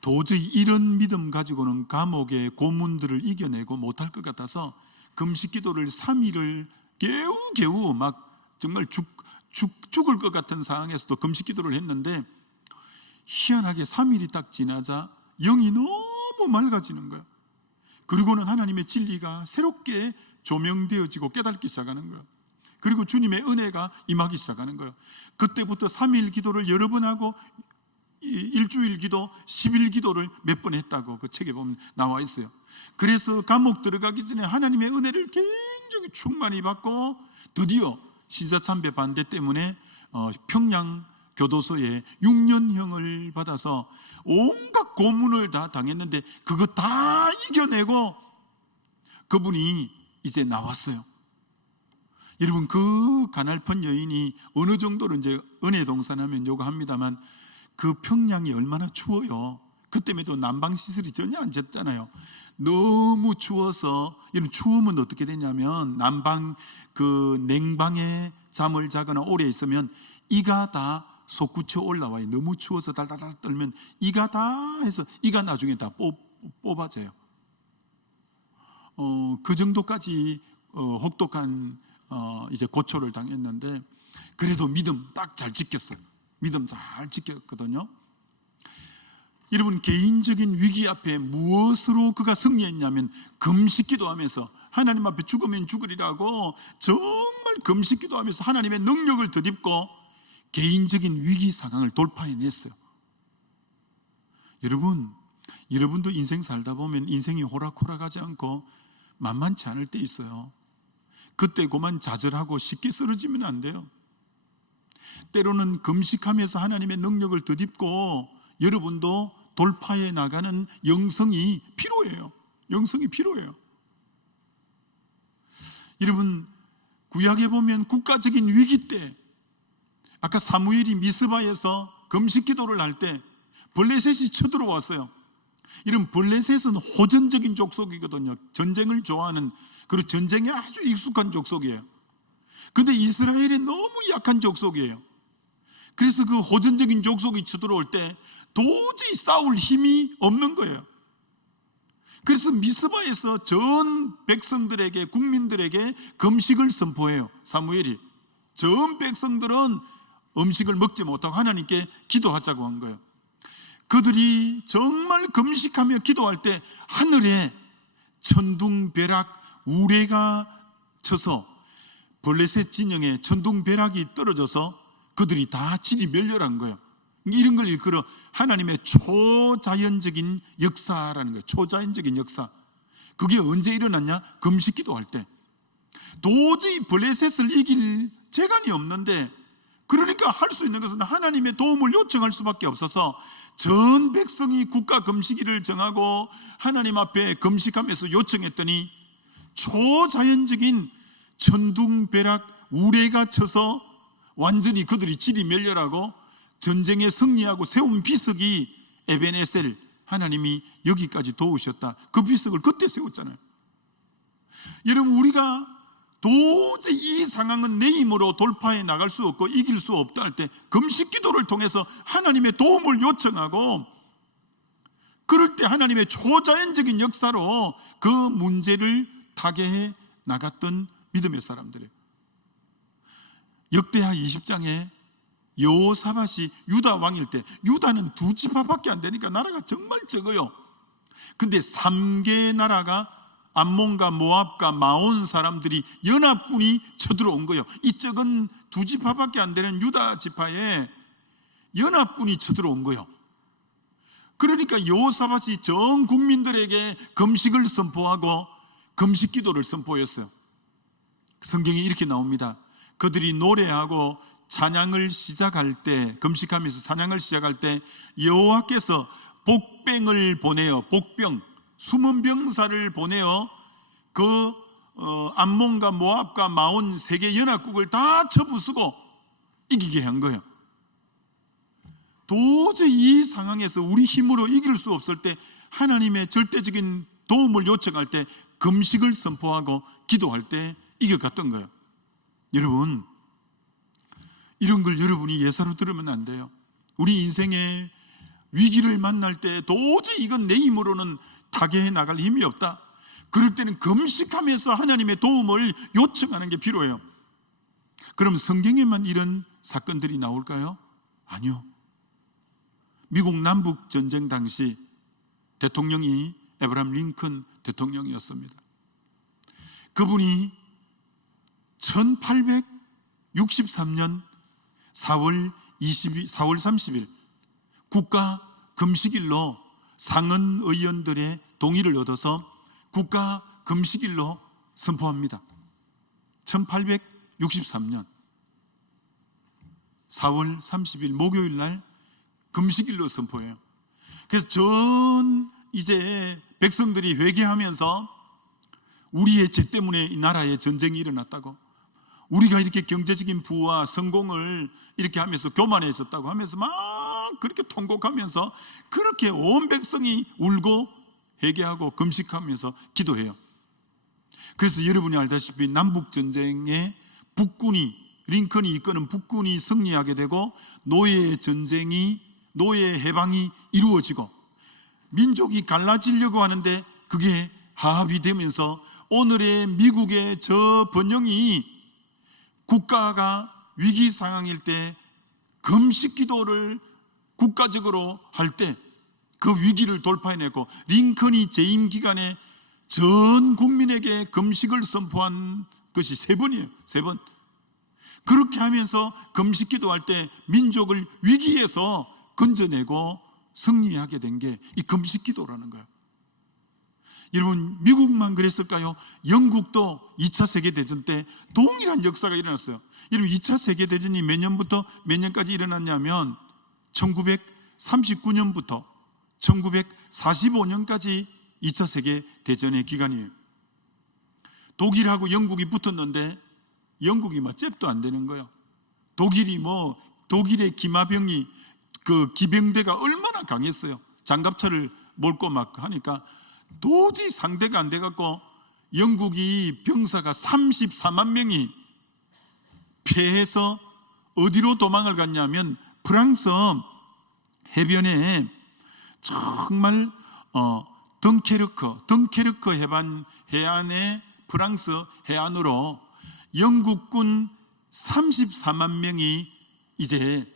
도저히 이런 믿음 가지고는 감옥의 고문들을 이겨내고 못할 것 같아서 금식 기도를 3일을 겨우 막 정말 죽을 것 같은 상황에서도 금식 기도를 했는데, 희한하게 3일이 딱 지나자 영이 너무 맑아지는 거야. 그리고는 하나님의 진리가 새롭게 조명되어지고 깨닫기 시작하는 거야. 그리고 주님의 은혜가 임하기 시작하는 거야. 그때부터 3일 기도를 여러 번 하고 일주일 기도, 10일 기도를 몇 번 했다고 그 책에 보면 나와 있어요. 그래서 감옥 들어가기 전에 하나님의 은혜를 굉장히 충만히 받고 드디어 신사참배 반대 때문에 평양 교도소에 6년형을 받아서 온갖 고문을 다 당했는데 그거 다 이겨내고 그분이 이제 나왔어요. 여러분, 그 가날픈 여인이 어느 정도로 이제 은혜 동산하면 요거 합니다만, 그 평양이 얼마나 추워요. 그때에도 난방 시설이 전혀 안 됐잖아요. 너무 추워서, 이런 추우면 어떻게 되냐면 난방 그 냉방에 잠을 자거나 오래 있으면 이가 다 솟구쳐 올라와요. 너무 추워서 달달달 떨면 이가 다 해서 이가 나중에 다 뽑아져요. 그 정도까지 혹독한 이제 고초를 당했는데, 그래도 믿음 딱 잘 지켰어요. 믿음 잘 지켰거든요. 여러분, 개인적인 위기 앞에 무엇으로 그가 승리했냐면 금식 기도하면서, 하나님 앞에 죽으면 죽으리라고 정말 금식 기도하면서 하나님의 능력을 덧입고 개인적인 위기 상황을 돌파해냈어요. 여러분도 인생 살다 보면 인생이 호락호락하지 않고 만만치 않을 때 있어요. 그때 그만 좌절하고 쉽게 쓰러지면 안 돼요. 때로는 금식하면서 하나님의 능력을 덧입고 여러분도 돌파해 나가는 영성이 필요해요. 영성이 필요해요. 여러분, 구약에 보면 국가적인 위기 때, 아까 사무엘이 미스바에서 금식 기도를 할 때 블레셋이 쳐들어왔어요. 이런 블레셋은 호전적인 족속이거든요. 전쟁을 좋아하는, 그리고 전쟁에 아주 익숙한 족속이에요. 근데 이스라엘이 너무 약한 족속이에요. 그래서 그 호전적인 족속이 쳐들어올 때 도저히 싸울 힘이 없는 거예요. 그래서 미스바에서 전 백성들에게, 국민들에게 금식을 선포해요. 사무엘이. 전 백성들은 음식을 먹지 못하고 하나님께 기도하자고 한 거예요. 그들이 정말 금식하며 기도할 때 하늘에 천둥벼락 우레가 쳐서 블레셋 진영에 천둥벼락이 떨어져서 그들이 다 질이 멸렬한 거예요. 이런 걸 일컬어 하나님의 초자연적인 역사라는 거예요. 초자연적인 역사. 그게 언제 일어났냐? 금식 기도할 때. 도저히 블레셋을 이길 재간이 없는데, 그러니까 할 수 있는 것은 하나님의 도움을 요청할 수밖에 없어서 전 백성이 국가 금식일을 정하고 하나님 앞에 금식하면서 요청했더니 초자연적인 천둥벼락 우레가 쳐서 완전히 그들이 질이 멸렬하고 전쟁에 승리하고 세운 비석이 에베네셀, 하나님이 여기까지 도우셨다. 그 비석을 그때 세웠잖아요. 여러분, 우리가 도저히 이 상황은 내 힘으로 돌파해 나갈 수 없고 이길 수 없다 할 때 금식 기도를 통해서 하나님의 도움을 요청하고, 그럴 때 하나님의 초자연적인 역사로 그 문제를 타개해 나갔던 믿음의 사람들이에요. 역대하 20장에 여호사밧이 유다 왕일 때, 유다는 2지파밖에 안 되니까 나라가 정말 적어요. 근데 3개 나라가 암몬과 모압과 마온 사람들이 연합군이 쳐들어온 거예요. 이 적은 2지파밖에 안 되는 유다 지파에 연합군이 쳐들어온 거예요. 그러니까 여호사밧이 전 국민들에게 금식을 선포하고 금식 기도를 선포했어요. 성경에 이렇게 나옵니다. 그들이 노래하고 찬양을 시작할 때, 금식하면서 찬양을 시작할 때 여호와께서 복병을 보내어, 복병, 숨은 병사를 보내어 그 암몬과 모압과 마온 3개 연합국을 다 쳐부수고 이기게 한 거예요. 도저히 이 상황에서 우리 힘으로 이길 수 없을 때 하나님의 절대적인 도움을 요청할 때 금식을 선포하고 기도할 때 이겨갔던 거예요. 여러분, 이런 걸 여러분이 예사로 들으면 안 돼요. 우리 인생에 위기를 만날 때 도저히 이건 내 힘으로는 타개해 나갈 힘이 없다. 그럴 때는 금식하면서 하나님의 도움을 요청하는 게 필요해요. 그럼 성경에만 이런 사건들이 나올까요? 아니요. 미국 남북 전쟁 당시 대통령이 에브라함 링컨 대통령이었습니다. 그분이 1863년 4월 30일 국가 금식일로 상원 의원들의 동의를 얻어서 국가 금식일로 선포합니다. 1863년 4월 30일 목요일 날 금식일로 선포해요. 그래서 전 이제 백성들이 회개하면서 우리의 죄 때문에 이 나라에 전쟁이 일어났다고, 우리가 이렇게 경제적인 부와 성공을 이렇게 하면서 교만해졌다고 하면서 막 그렇게 통곡하면서 그렇게 온 백성이 울고 회개하고 금식하면서 기도해요. 그래서 여러분이 알다시피 남북전쟁에 북군이, 링컨이 이끄는 북군이 승리하게 되고 노예 전쟁이, 노예 해방이 이루어지고 민족이 갈라지려고 하는데 그게 화합이 되면서 오늘의 미국의 저 번영이 국가가 위기 상황일 때 금식 기도를 국가적으로 할 때 그 위기를 돌파해내고, 링컨이 재임 기간에 전 국민에게 금식을 선포한 것이 3번이에요. 3번. 그렇게 하면서 금식 기도할 때 민족을 위기에서 건져내고 승리하게 된 게 이 금식 기도라는 거예요. 여러분, 미국만 그랬을까요? 영국도 2차 세계대전 때 동일한 역사가 일어났어요. 여러분, 2차 세계대전이 몇 년부터 몇 년까지 일어났냐면 1939년부터 1945년까지 2차 세계대전의 기간이에요. 독일하고 영국이 붙었는데 영국이 막 잽도 안 되는 거예요. 독일의 기마병이, 그 기병대가 얼마나 강했어요. 장갑차를 몰고 막 하니까 도저히 상대가 안 돼갖고 영국이 병사가 34만 명이 패해서 어디로 도망을 갔냐면 프랑스 해변에 정말 덩케르크 해안의 프랑스 해안으로 영국군 34만 명이 이제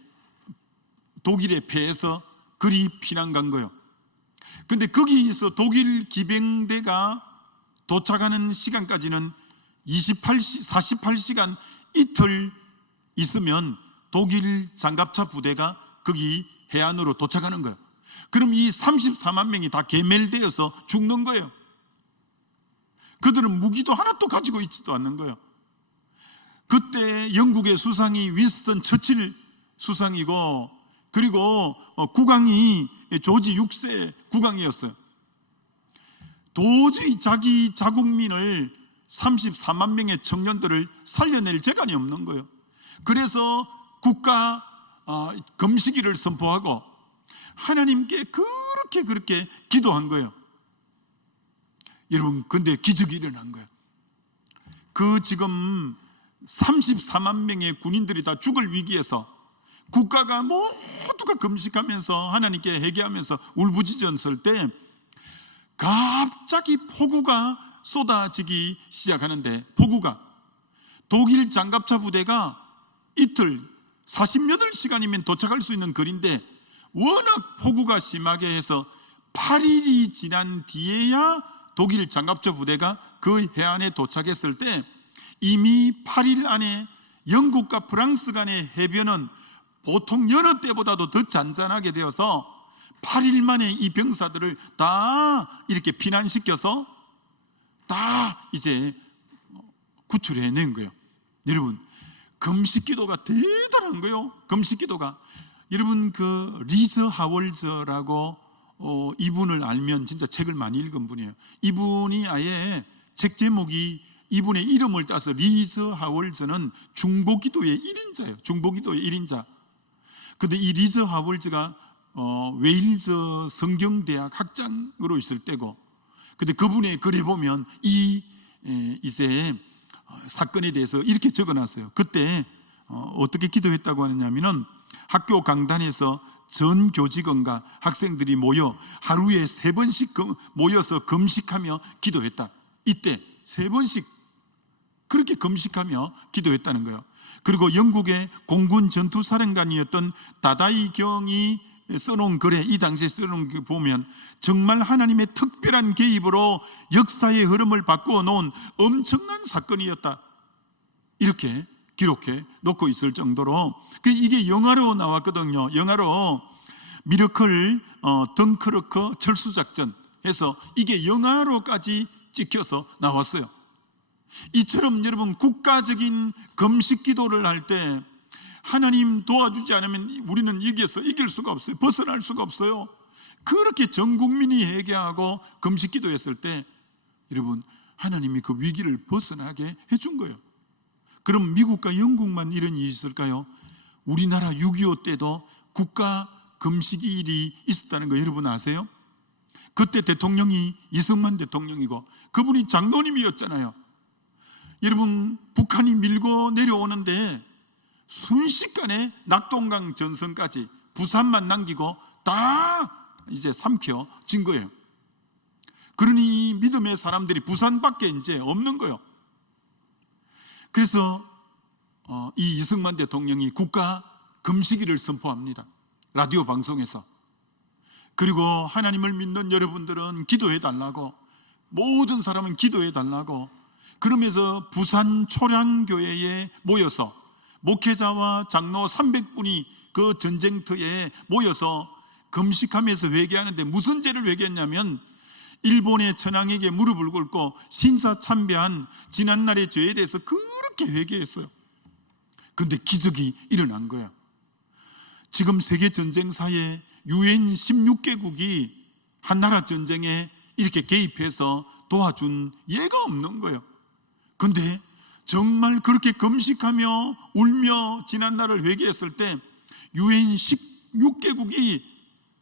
독일에 패해서 그리 피난 간 거예요. 근데 거기에서 독일 기병대가 도착하는 시간까지는 48시간 이틀 있으면 독일 장갑차 부대가 거기 해안으로 도착하는 거예요. 그럼 이 34만 명이 다 괴멸되어서 죽는 거예요. 그들은 무기도 하나도 가지고 있지도 않는 거예요. 그때 영국의 수상이 윈스턴 처칠 수상이고, 그리고 국왕이 조지 6세 국왕이었어요. 도저히 자기 자국민을 34만 명의 청년들을 살려낼 재간이 없는 거예요. 그래서 국가 금식일을 선포하고 하나님께 그렇게 기도한 거예요. 여러분, 근데 기적이 일어난 거예요. 그 지금 34만 명의 군인들이 다 죽을 위기에서 국가가 모두가 금식하면서 하나님께 회개하면서 울부짖었을 때 갑자기 폭우가 쏟아지기 시작하는데, 폭우가 독일 장갑차 부대가 이틀 48시간이면 도착할 수 있는 거리인데 워낙 폭우가 심하게 해서 8일이 지난 뒤에야 독일 장갑차 부대가 그 해안에 도착했을 때 이미 8일 안에 영국과 프랑스 간의 해변은 보통 여느 때보다도 더 잔잔하게 되어서 8일 만에 이 병사들을 다 이렇게 피난시켜서 다 이제 구출해낸 거예요. 여러분, 금식기도가 대단한 거예요. 금식기도가. 여러분, 그 리즈 하월즈라고 이분을 알면 진짜 책을 많이 읽은 분이에요. 이분이 아예 책 제목이 이분의 이름을 따서 리즈 하월즈는 중보기도의 1인자예요. 중보기도의 1인자. 근데 이 리즈 하월즈가 웨일즈 성경대학 학장으로 있을 때고, 근데 그분의 글에 보면 이 이제 사건에 대해서 이렇게 적어놨어요. 그때 어떻게 기도했다고 하느냐면은 학교 강단에서 전 교직원과 학생들이 모여 하루에 3번씩 모여서 금식하며 기도했다. 이때 3번씩 그렇게 금식하며 기도했다는 거예요. 그리고 영국의 공군 전투사령관이었던 다다이 경이 써놓은 글에, 이 당시에 써놓은 거 보면 정말 하나님의 특별한 개입으로 역사의 흐름을 바꾸어 놓은 엄청난 사건이었다, 이렇게 기록해 놓고 있을 정도로, 이게 영화로 나왔거든요. 영화로 미러클 덩크르크 철수작전 해서 이게 영화로까지 찍혀서 나왔어요. 이처럼 여러분, 국가적인 금식 기도를 할 때 하나님 도와주지 않으면 우리는 이길 수가 없어요. 벗어날 수가 없어요. 그렇게 전 국민이 회개하고 금식 기도했을 때 여러분, 하나님이 그 위기를 벗어나게 해준 거예요. 그럼 미국과 영국만 이런 일이 있을까요? 우리나라 6.25 때도 국가 금식일이 있었다는 거 여러분 아세요? 그때 대통령이 이승만 대통령이고 그분이 장로님이었잖아요. 여러분, 북한이 밀고 내려오는데 순식간에 낙동강 전선까지 부산만 남기고 다 이제 삼켜진 거예요. 그러니 믿음의 사람들이 부산밖에 이제 없는 거예요. 그래서 이 이승만 대통령이 국가 금식일을 선포합니다. 라디오 방송에서. 그리고 하나님을 믿는 여러분들은 기도해 달라고, 모든 사람은 기도해 달라고, 그러면서 부산 초량교회에 모여서 목회자와 장로 300분이 그 전쟁터에 모여서 금식하면서 회개하는데 무슨 죄를 회개했냐면 일본의 천황에게 무릎을 꿇고 신사참배한 지난날의 죄에 대해서 그렇게 회개했어요. 근데 기적이 일어난 거예요. 지금 세계전쟁사에 UN 16개국이 한나라 전쟁에 이렇게 개입해서 도와준 예가 없는 거예요. 근데 정말 그렇게 금식하며 울며 지난날을 회개했을 때 UN 16개국이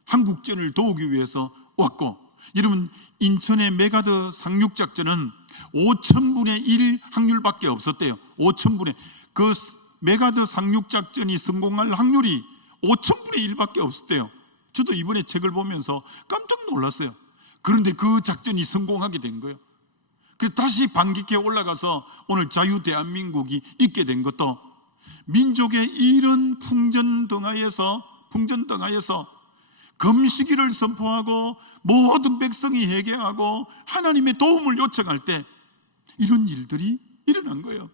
한국전을 도우기 위해서 왔고, 여러분, 인천의 메가더 상륙작전은 5,000분의 1 확률밖에 없었대요. 5,000분의 그 메가더 상륙작전이 성공할 확률이 5,000분의 1밖에 없었대요. 저도 이번에 책을 보면서 깜짝 놀랐어요. 그런데 그 작전이 성공하게 된 거예요. 그래서 다시 반기께 올라가서 오늘 자유 대한민국이 있게 된 것도 민족의 이런 풍전등하에서 금식일을 선포하고 모든 백성이 회개하고 하나님의 도움을 요청할 때 이런 일들이 일어난 거예요.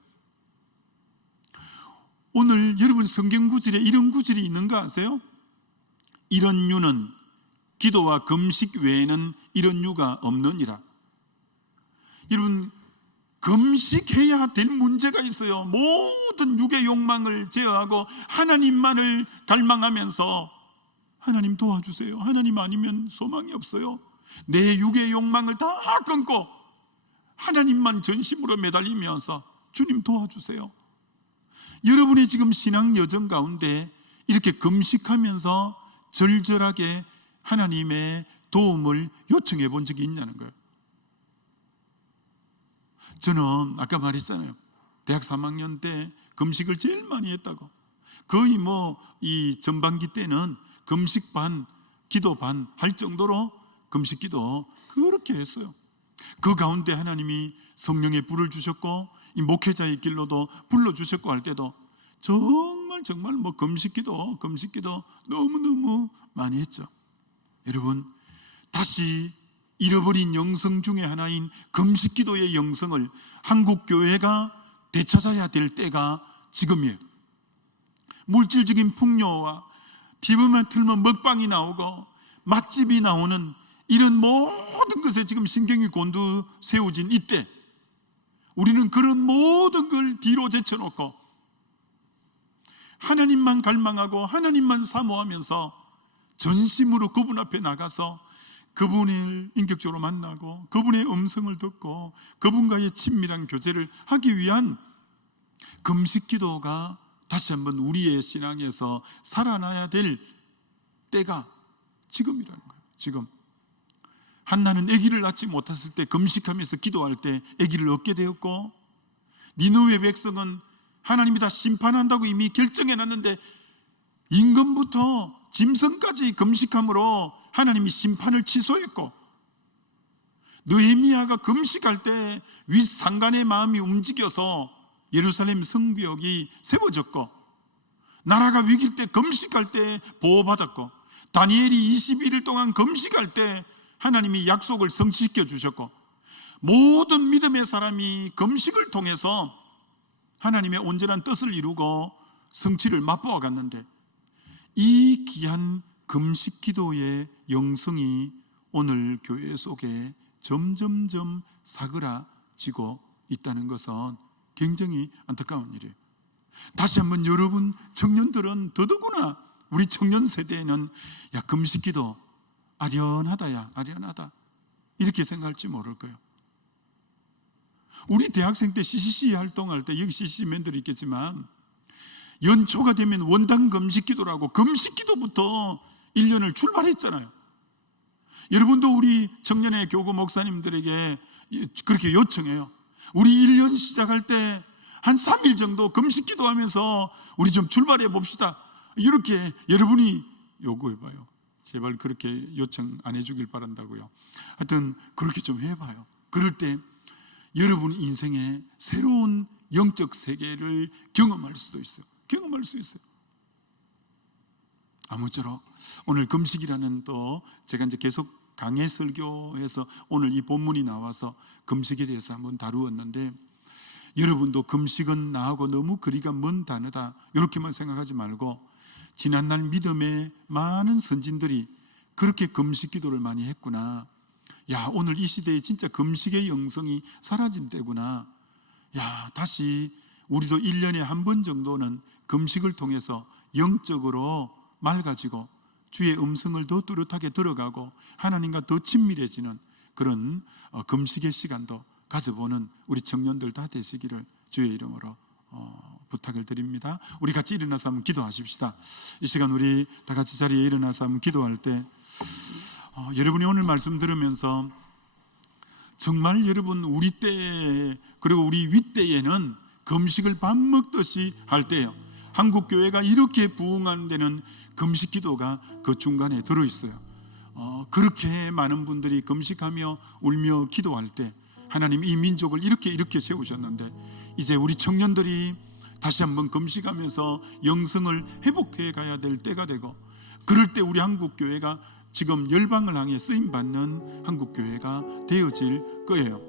오늘 여러분 성경 구절에 이런 구절이 있는가 아세요? 이런 유는 기도와 금식 외에는 이런 유가 없느니라. 여러분 금식해야 될 문제가 있어요. 모든 육의 욕망을 제어하고 하나님만을 갈망하면서 하나님 도와주세요. 하나님 아니면 소망이 없어요. 내 육의 욕망을 다 끊고 하나님만 전심으로 매달리면서 주님 도와주세요. 여러분이 지금 신앙 여정 가운데 이렇게 금식하면서 절절하게 하나님의 도움을 요청해 본 적이 있냐는 거예요. 저는 아까 말했잖아요. 대학 3학년 때 금식을 제일 많이 했다고. 거의 이 전반기 때는 금식 반, 기도 반 할 정도로 금식 기도 그렇게 했어요. 그 가운데 하나님이 성령의 불을 주셨고 이 목회자의 길로도 불러주셨고 할 때도 정말 금식 기도 너무너무 많이 했죠. 여러분 다시 잃어버린 영성 중에 하나인 금식 기도의 영성을 한국 교회가 되찾아야 될 때가 지금이에요. 물질적인 풍요와 TV만 틀면 먹방이 나오고 맛집이 나오는 이런 모든 것에 지금 신경이 곤두세워진 이때 우리는 그런 모든 걸 뒤로 제쳐놓고 하나님만 갈망하고 하나님만 사모하면서 전심으로 그분 앞에 나가서 그분을 인격적으로 만나고 그분의 음성을 듣고 그분과의 친밀한 교제를 하기 위한 금식 기도가 다시 한번 우리의 신앙에서 살아나야 될 때가 지금이라는 거예요. 지금 한나는 아기를 낳지 못했을 때 금식하면서 기도할 때 아기를 얻게 되었고 니느웨 백성은 하나님이 다 심판한다고 이미 결정해놨는데 임금부터 짐승까지 금식함으로 하나님이 심판을 취소했고 느헤미야가 금식할 때 윗상간의 마음이 움직여서 예루살렘 성벽이 세워졌고 나라가 위기일 때 금식할 때 보호받았고 다니엘이 21일 동안 금식할 때 하나님이 약속을 성취시켜 주셨고 모든 믿음의 사람이 금식을 통해서 하나님의 온전한 뜻을 이루고 성취를 맛보아 갔는데 이 귀한 금식 기도의 영성이 오늘 교회 속에 점점점 사그라지고 있다는 것은 굉장히 안타까운 일이에요. 다시 한번 여러분 청년들은 더더구나 우리 청년 세대에는 야 금식 기도 아련하다 이렇게 생각할지 모를 거예요. 우리 대학생 때 CCC 활동할 때 여기 CCC맨들이 있겠지만 연초가 되면 원당 금식 기도라고 금식 기도부터 1년을 출발했잖아요. 여러분도 우리 청년의 교구 목사님들에게 그렇게 요청해요. 우리 1년 시작할 때 한 3일 정도 금식 기도하면서 우리 좀 출발해 봅시다. 이렇게 여러분이 요구해봐요. 제발 그렇게 요청 안 해주길 바란다고요. 하여튼 그렇게 좀 해봐요. 그럴 때 여러분 인생의 새로운 영적 세계를 경험할 수도 있어요. 경험할 수 있어요. 아무쪼록 오늘 금식이라는 또 제가 이제 계속 강해 설교해서 오늘 이 본문이 나와서 금식에 대해서 한번 다루었는데 여러분도 금식은 나하고 너무 거리가 먼 단어다 이렇게만 생각하지 말고 지난날 믿음의 많은 선진들이 그렇게 금식 기도를 많이 했구나. 야 오늘 이 시대에 진짜 금식의 영성이 사라진 때구나. 야 다시 우리도 1년에 한 번 정도는 금식을 통해서 영적으로 맑아지고 주의 음성을 더 뚜렷하게 들어가고 하나님과 더 친밀해지는 그런 금식의 시간도 가져보는 우리 청년들 다 되시기를 주의 이름으로 부탁을 드립니다. 우리 같이 일어나서 한번 기도하십시다. 이 시간 우리 다 같이 자리에 일어나서 한번 기도할 때 여러분이 오늘 말씀 들으면서 정말 여러분 우리 때 그리고 우리 윗대에는 금식을 밥 먹듯이 할 때요. 한국 교회가 이렇게 부흥하는 데는 금식 기도가 그 중간에 들어있어요. 그렇게 많은 분들이 금식하며 울며 기도할 때 하나님 이 민족을 이렇게 세우셨는데 이제 우리 청년들이 다시 한번 금식하면서 영성을 회복해 가야 될 때가 되고, 그럴 때 우리 한국교회가 지금 열방을 향해 쓰임받는 한국교회가 되어질 거예요.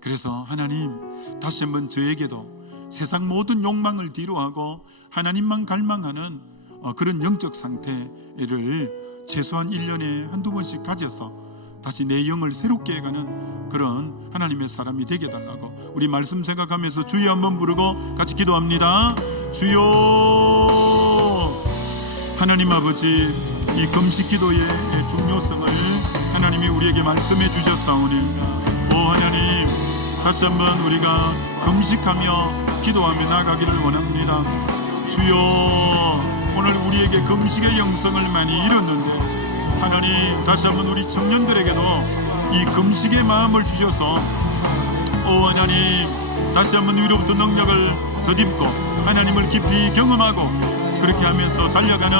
그래서 하나님, 다시 한번 저에게도 세상 모든 욕망을 뒤로하고 하나님만 갈망하는 그런 영적 상태를 최소한 1년에 한두 번씩 가져서 다시 내 영을 새롭게 해가는 그런 하나님의 사람이 되게 달라고 우리 말씀 생각하면서 주여 한번 부르고 같이 기도합니다. 주여. 하나님 아버지, 이 금식 기도의 중요성을 하나님이 우리에게 말씀해 주셨사오니, 오 하나님, 다시 한번 우리가 금식하며 기도하며 나아가기를 원합니다. 주여, 오늘 우리에게 금식의 영성을 많이 잃었는데 하나님, 다시 한번 우리 청년들에게도 이 금식의 마음을 주셔서, 오 하나님, 다시 한번 위로부터 능력을 덧입고 하나님을 깊이 경험하고 그렇게 하면서 달려가는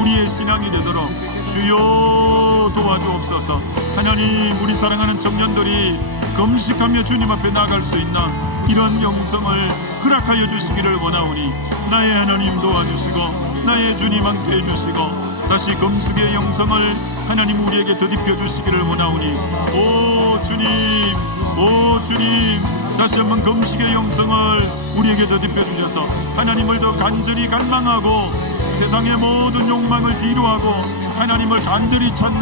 우리의 신앙이 되도록 주여 도와주옵소서. 하나님, 우리 사랑하는 청년들이 금식하며 주님 앞에 나아갈 수 있는 이런 영성을 허락하여 주시기를 원하오니, 나의 하나님 도와주시고 나의 주님 함께 해주시고 다시 금식의 영성을 하나님 우리에게 덧입혀 주시기를 원하오니, 오 주님, 오 주님, 다시 한번 금식의 영성을 우리에게 덧입혀 주셔서 하나님을 더 간절히 갈망하고 세상의 모든 욕망을 뒤로하고 하나님을 간절히 찾는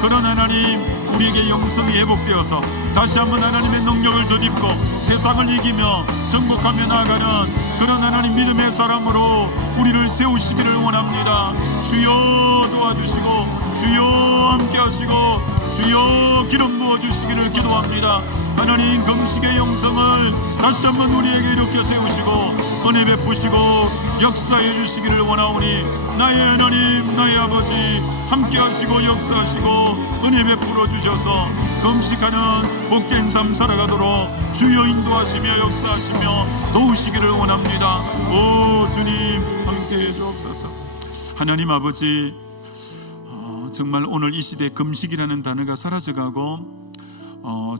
그런 하나님, 우리에게 영성이 회복되어서 다시 한번 하나님의 능력을 덧입고 세상을 이기며 정복하며 나아가는 그런 하나님 믿음의 사람으로 우리를 세우시기를 원합니다. 주여 도와주시고 주여 함께 하시고 주여 기름 부어주시기를 기도합니다. 하나님, 금식의 영성을 다시 한번 우리에게 이렇게 세우시고 은혜 베푸시고 역사해 주시기를 원하오니, 나의 하나님, 나의 아버지 함께 하시고 역사하시고 은혜 베풀어 주셔서 금식하는 복된 삶 살아가도록 주여 인도하시며 역사하시며 도우시기를 원합니다. 오 주님, 함께 해 주옵소서. 하나님 아버지, 정말 오늘 이 시대 금식이라는 단어가 사라져가고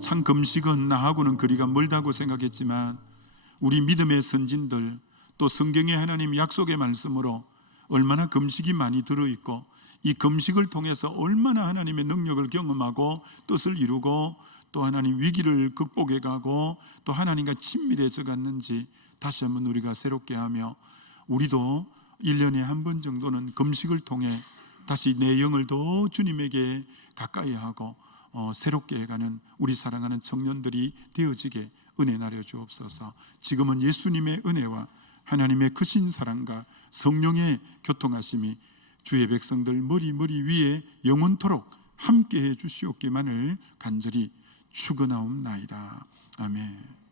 참 금식은 나하고는 거리가 멀다고 생각했지만, 우리 믿음의 선진들 또 성경의 하나님 약속의 말씀으로 얼마나 금식이 많이 들어있고 이 금식을 통해서 얼마나 하나님의 능력을 경험하고 뜻을 이루고 또 하나님 위기를 극복해 가고 또 하나님과 친밀해져 갔는지 다시 한번 우리가 새롭게 하며, 우리도 1년에 한 번 정도는 금식을 통해 다시 내 영을 더 주님에게 가까이 하고 새롭게 해가는 우리 사랑하는 청년들이 되어지게 은혜 나려 주옵소서. 지금은 예수님의 은혜와 하나님의 크신 사랑과 성령의 교통하심이 주의 백성들 머리 위에 영원토록 함께해 주시옵기만을 간절히 축원하옵나이다. 아멘.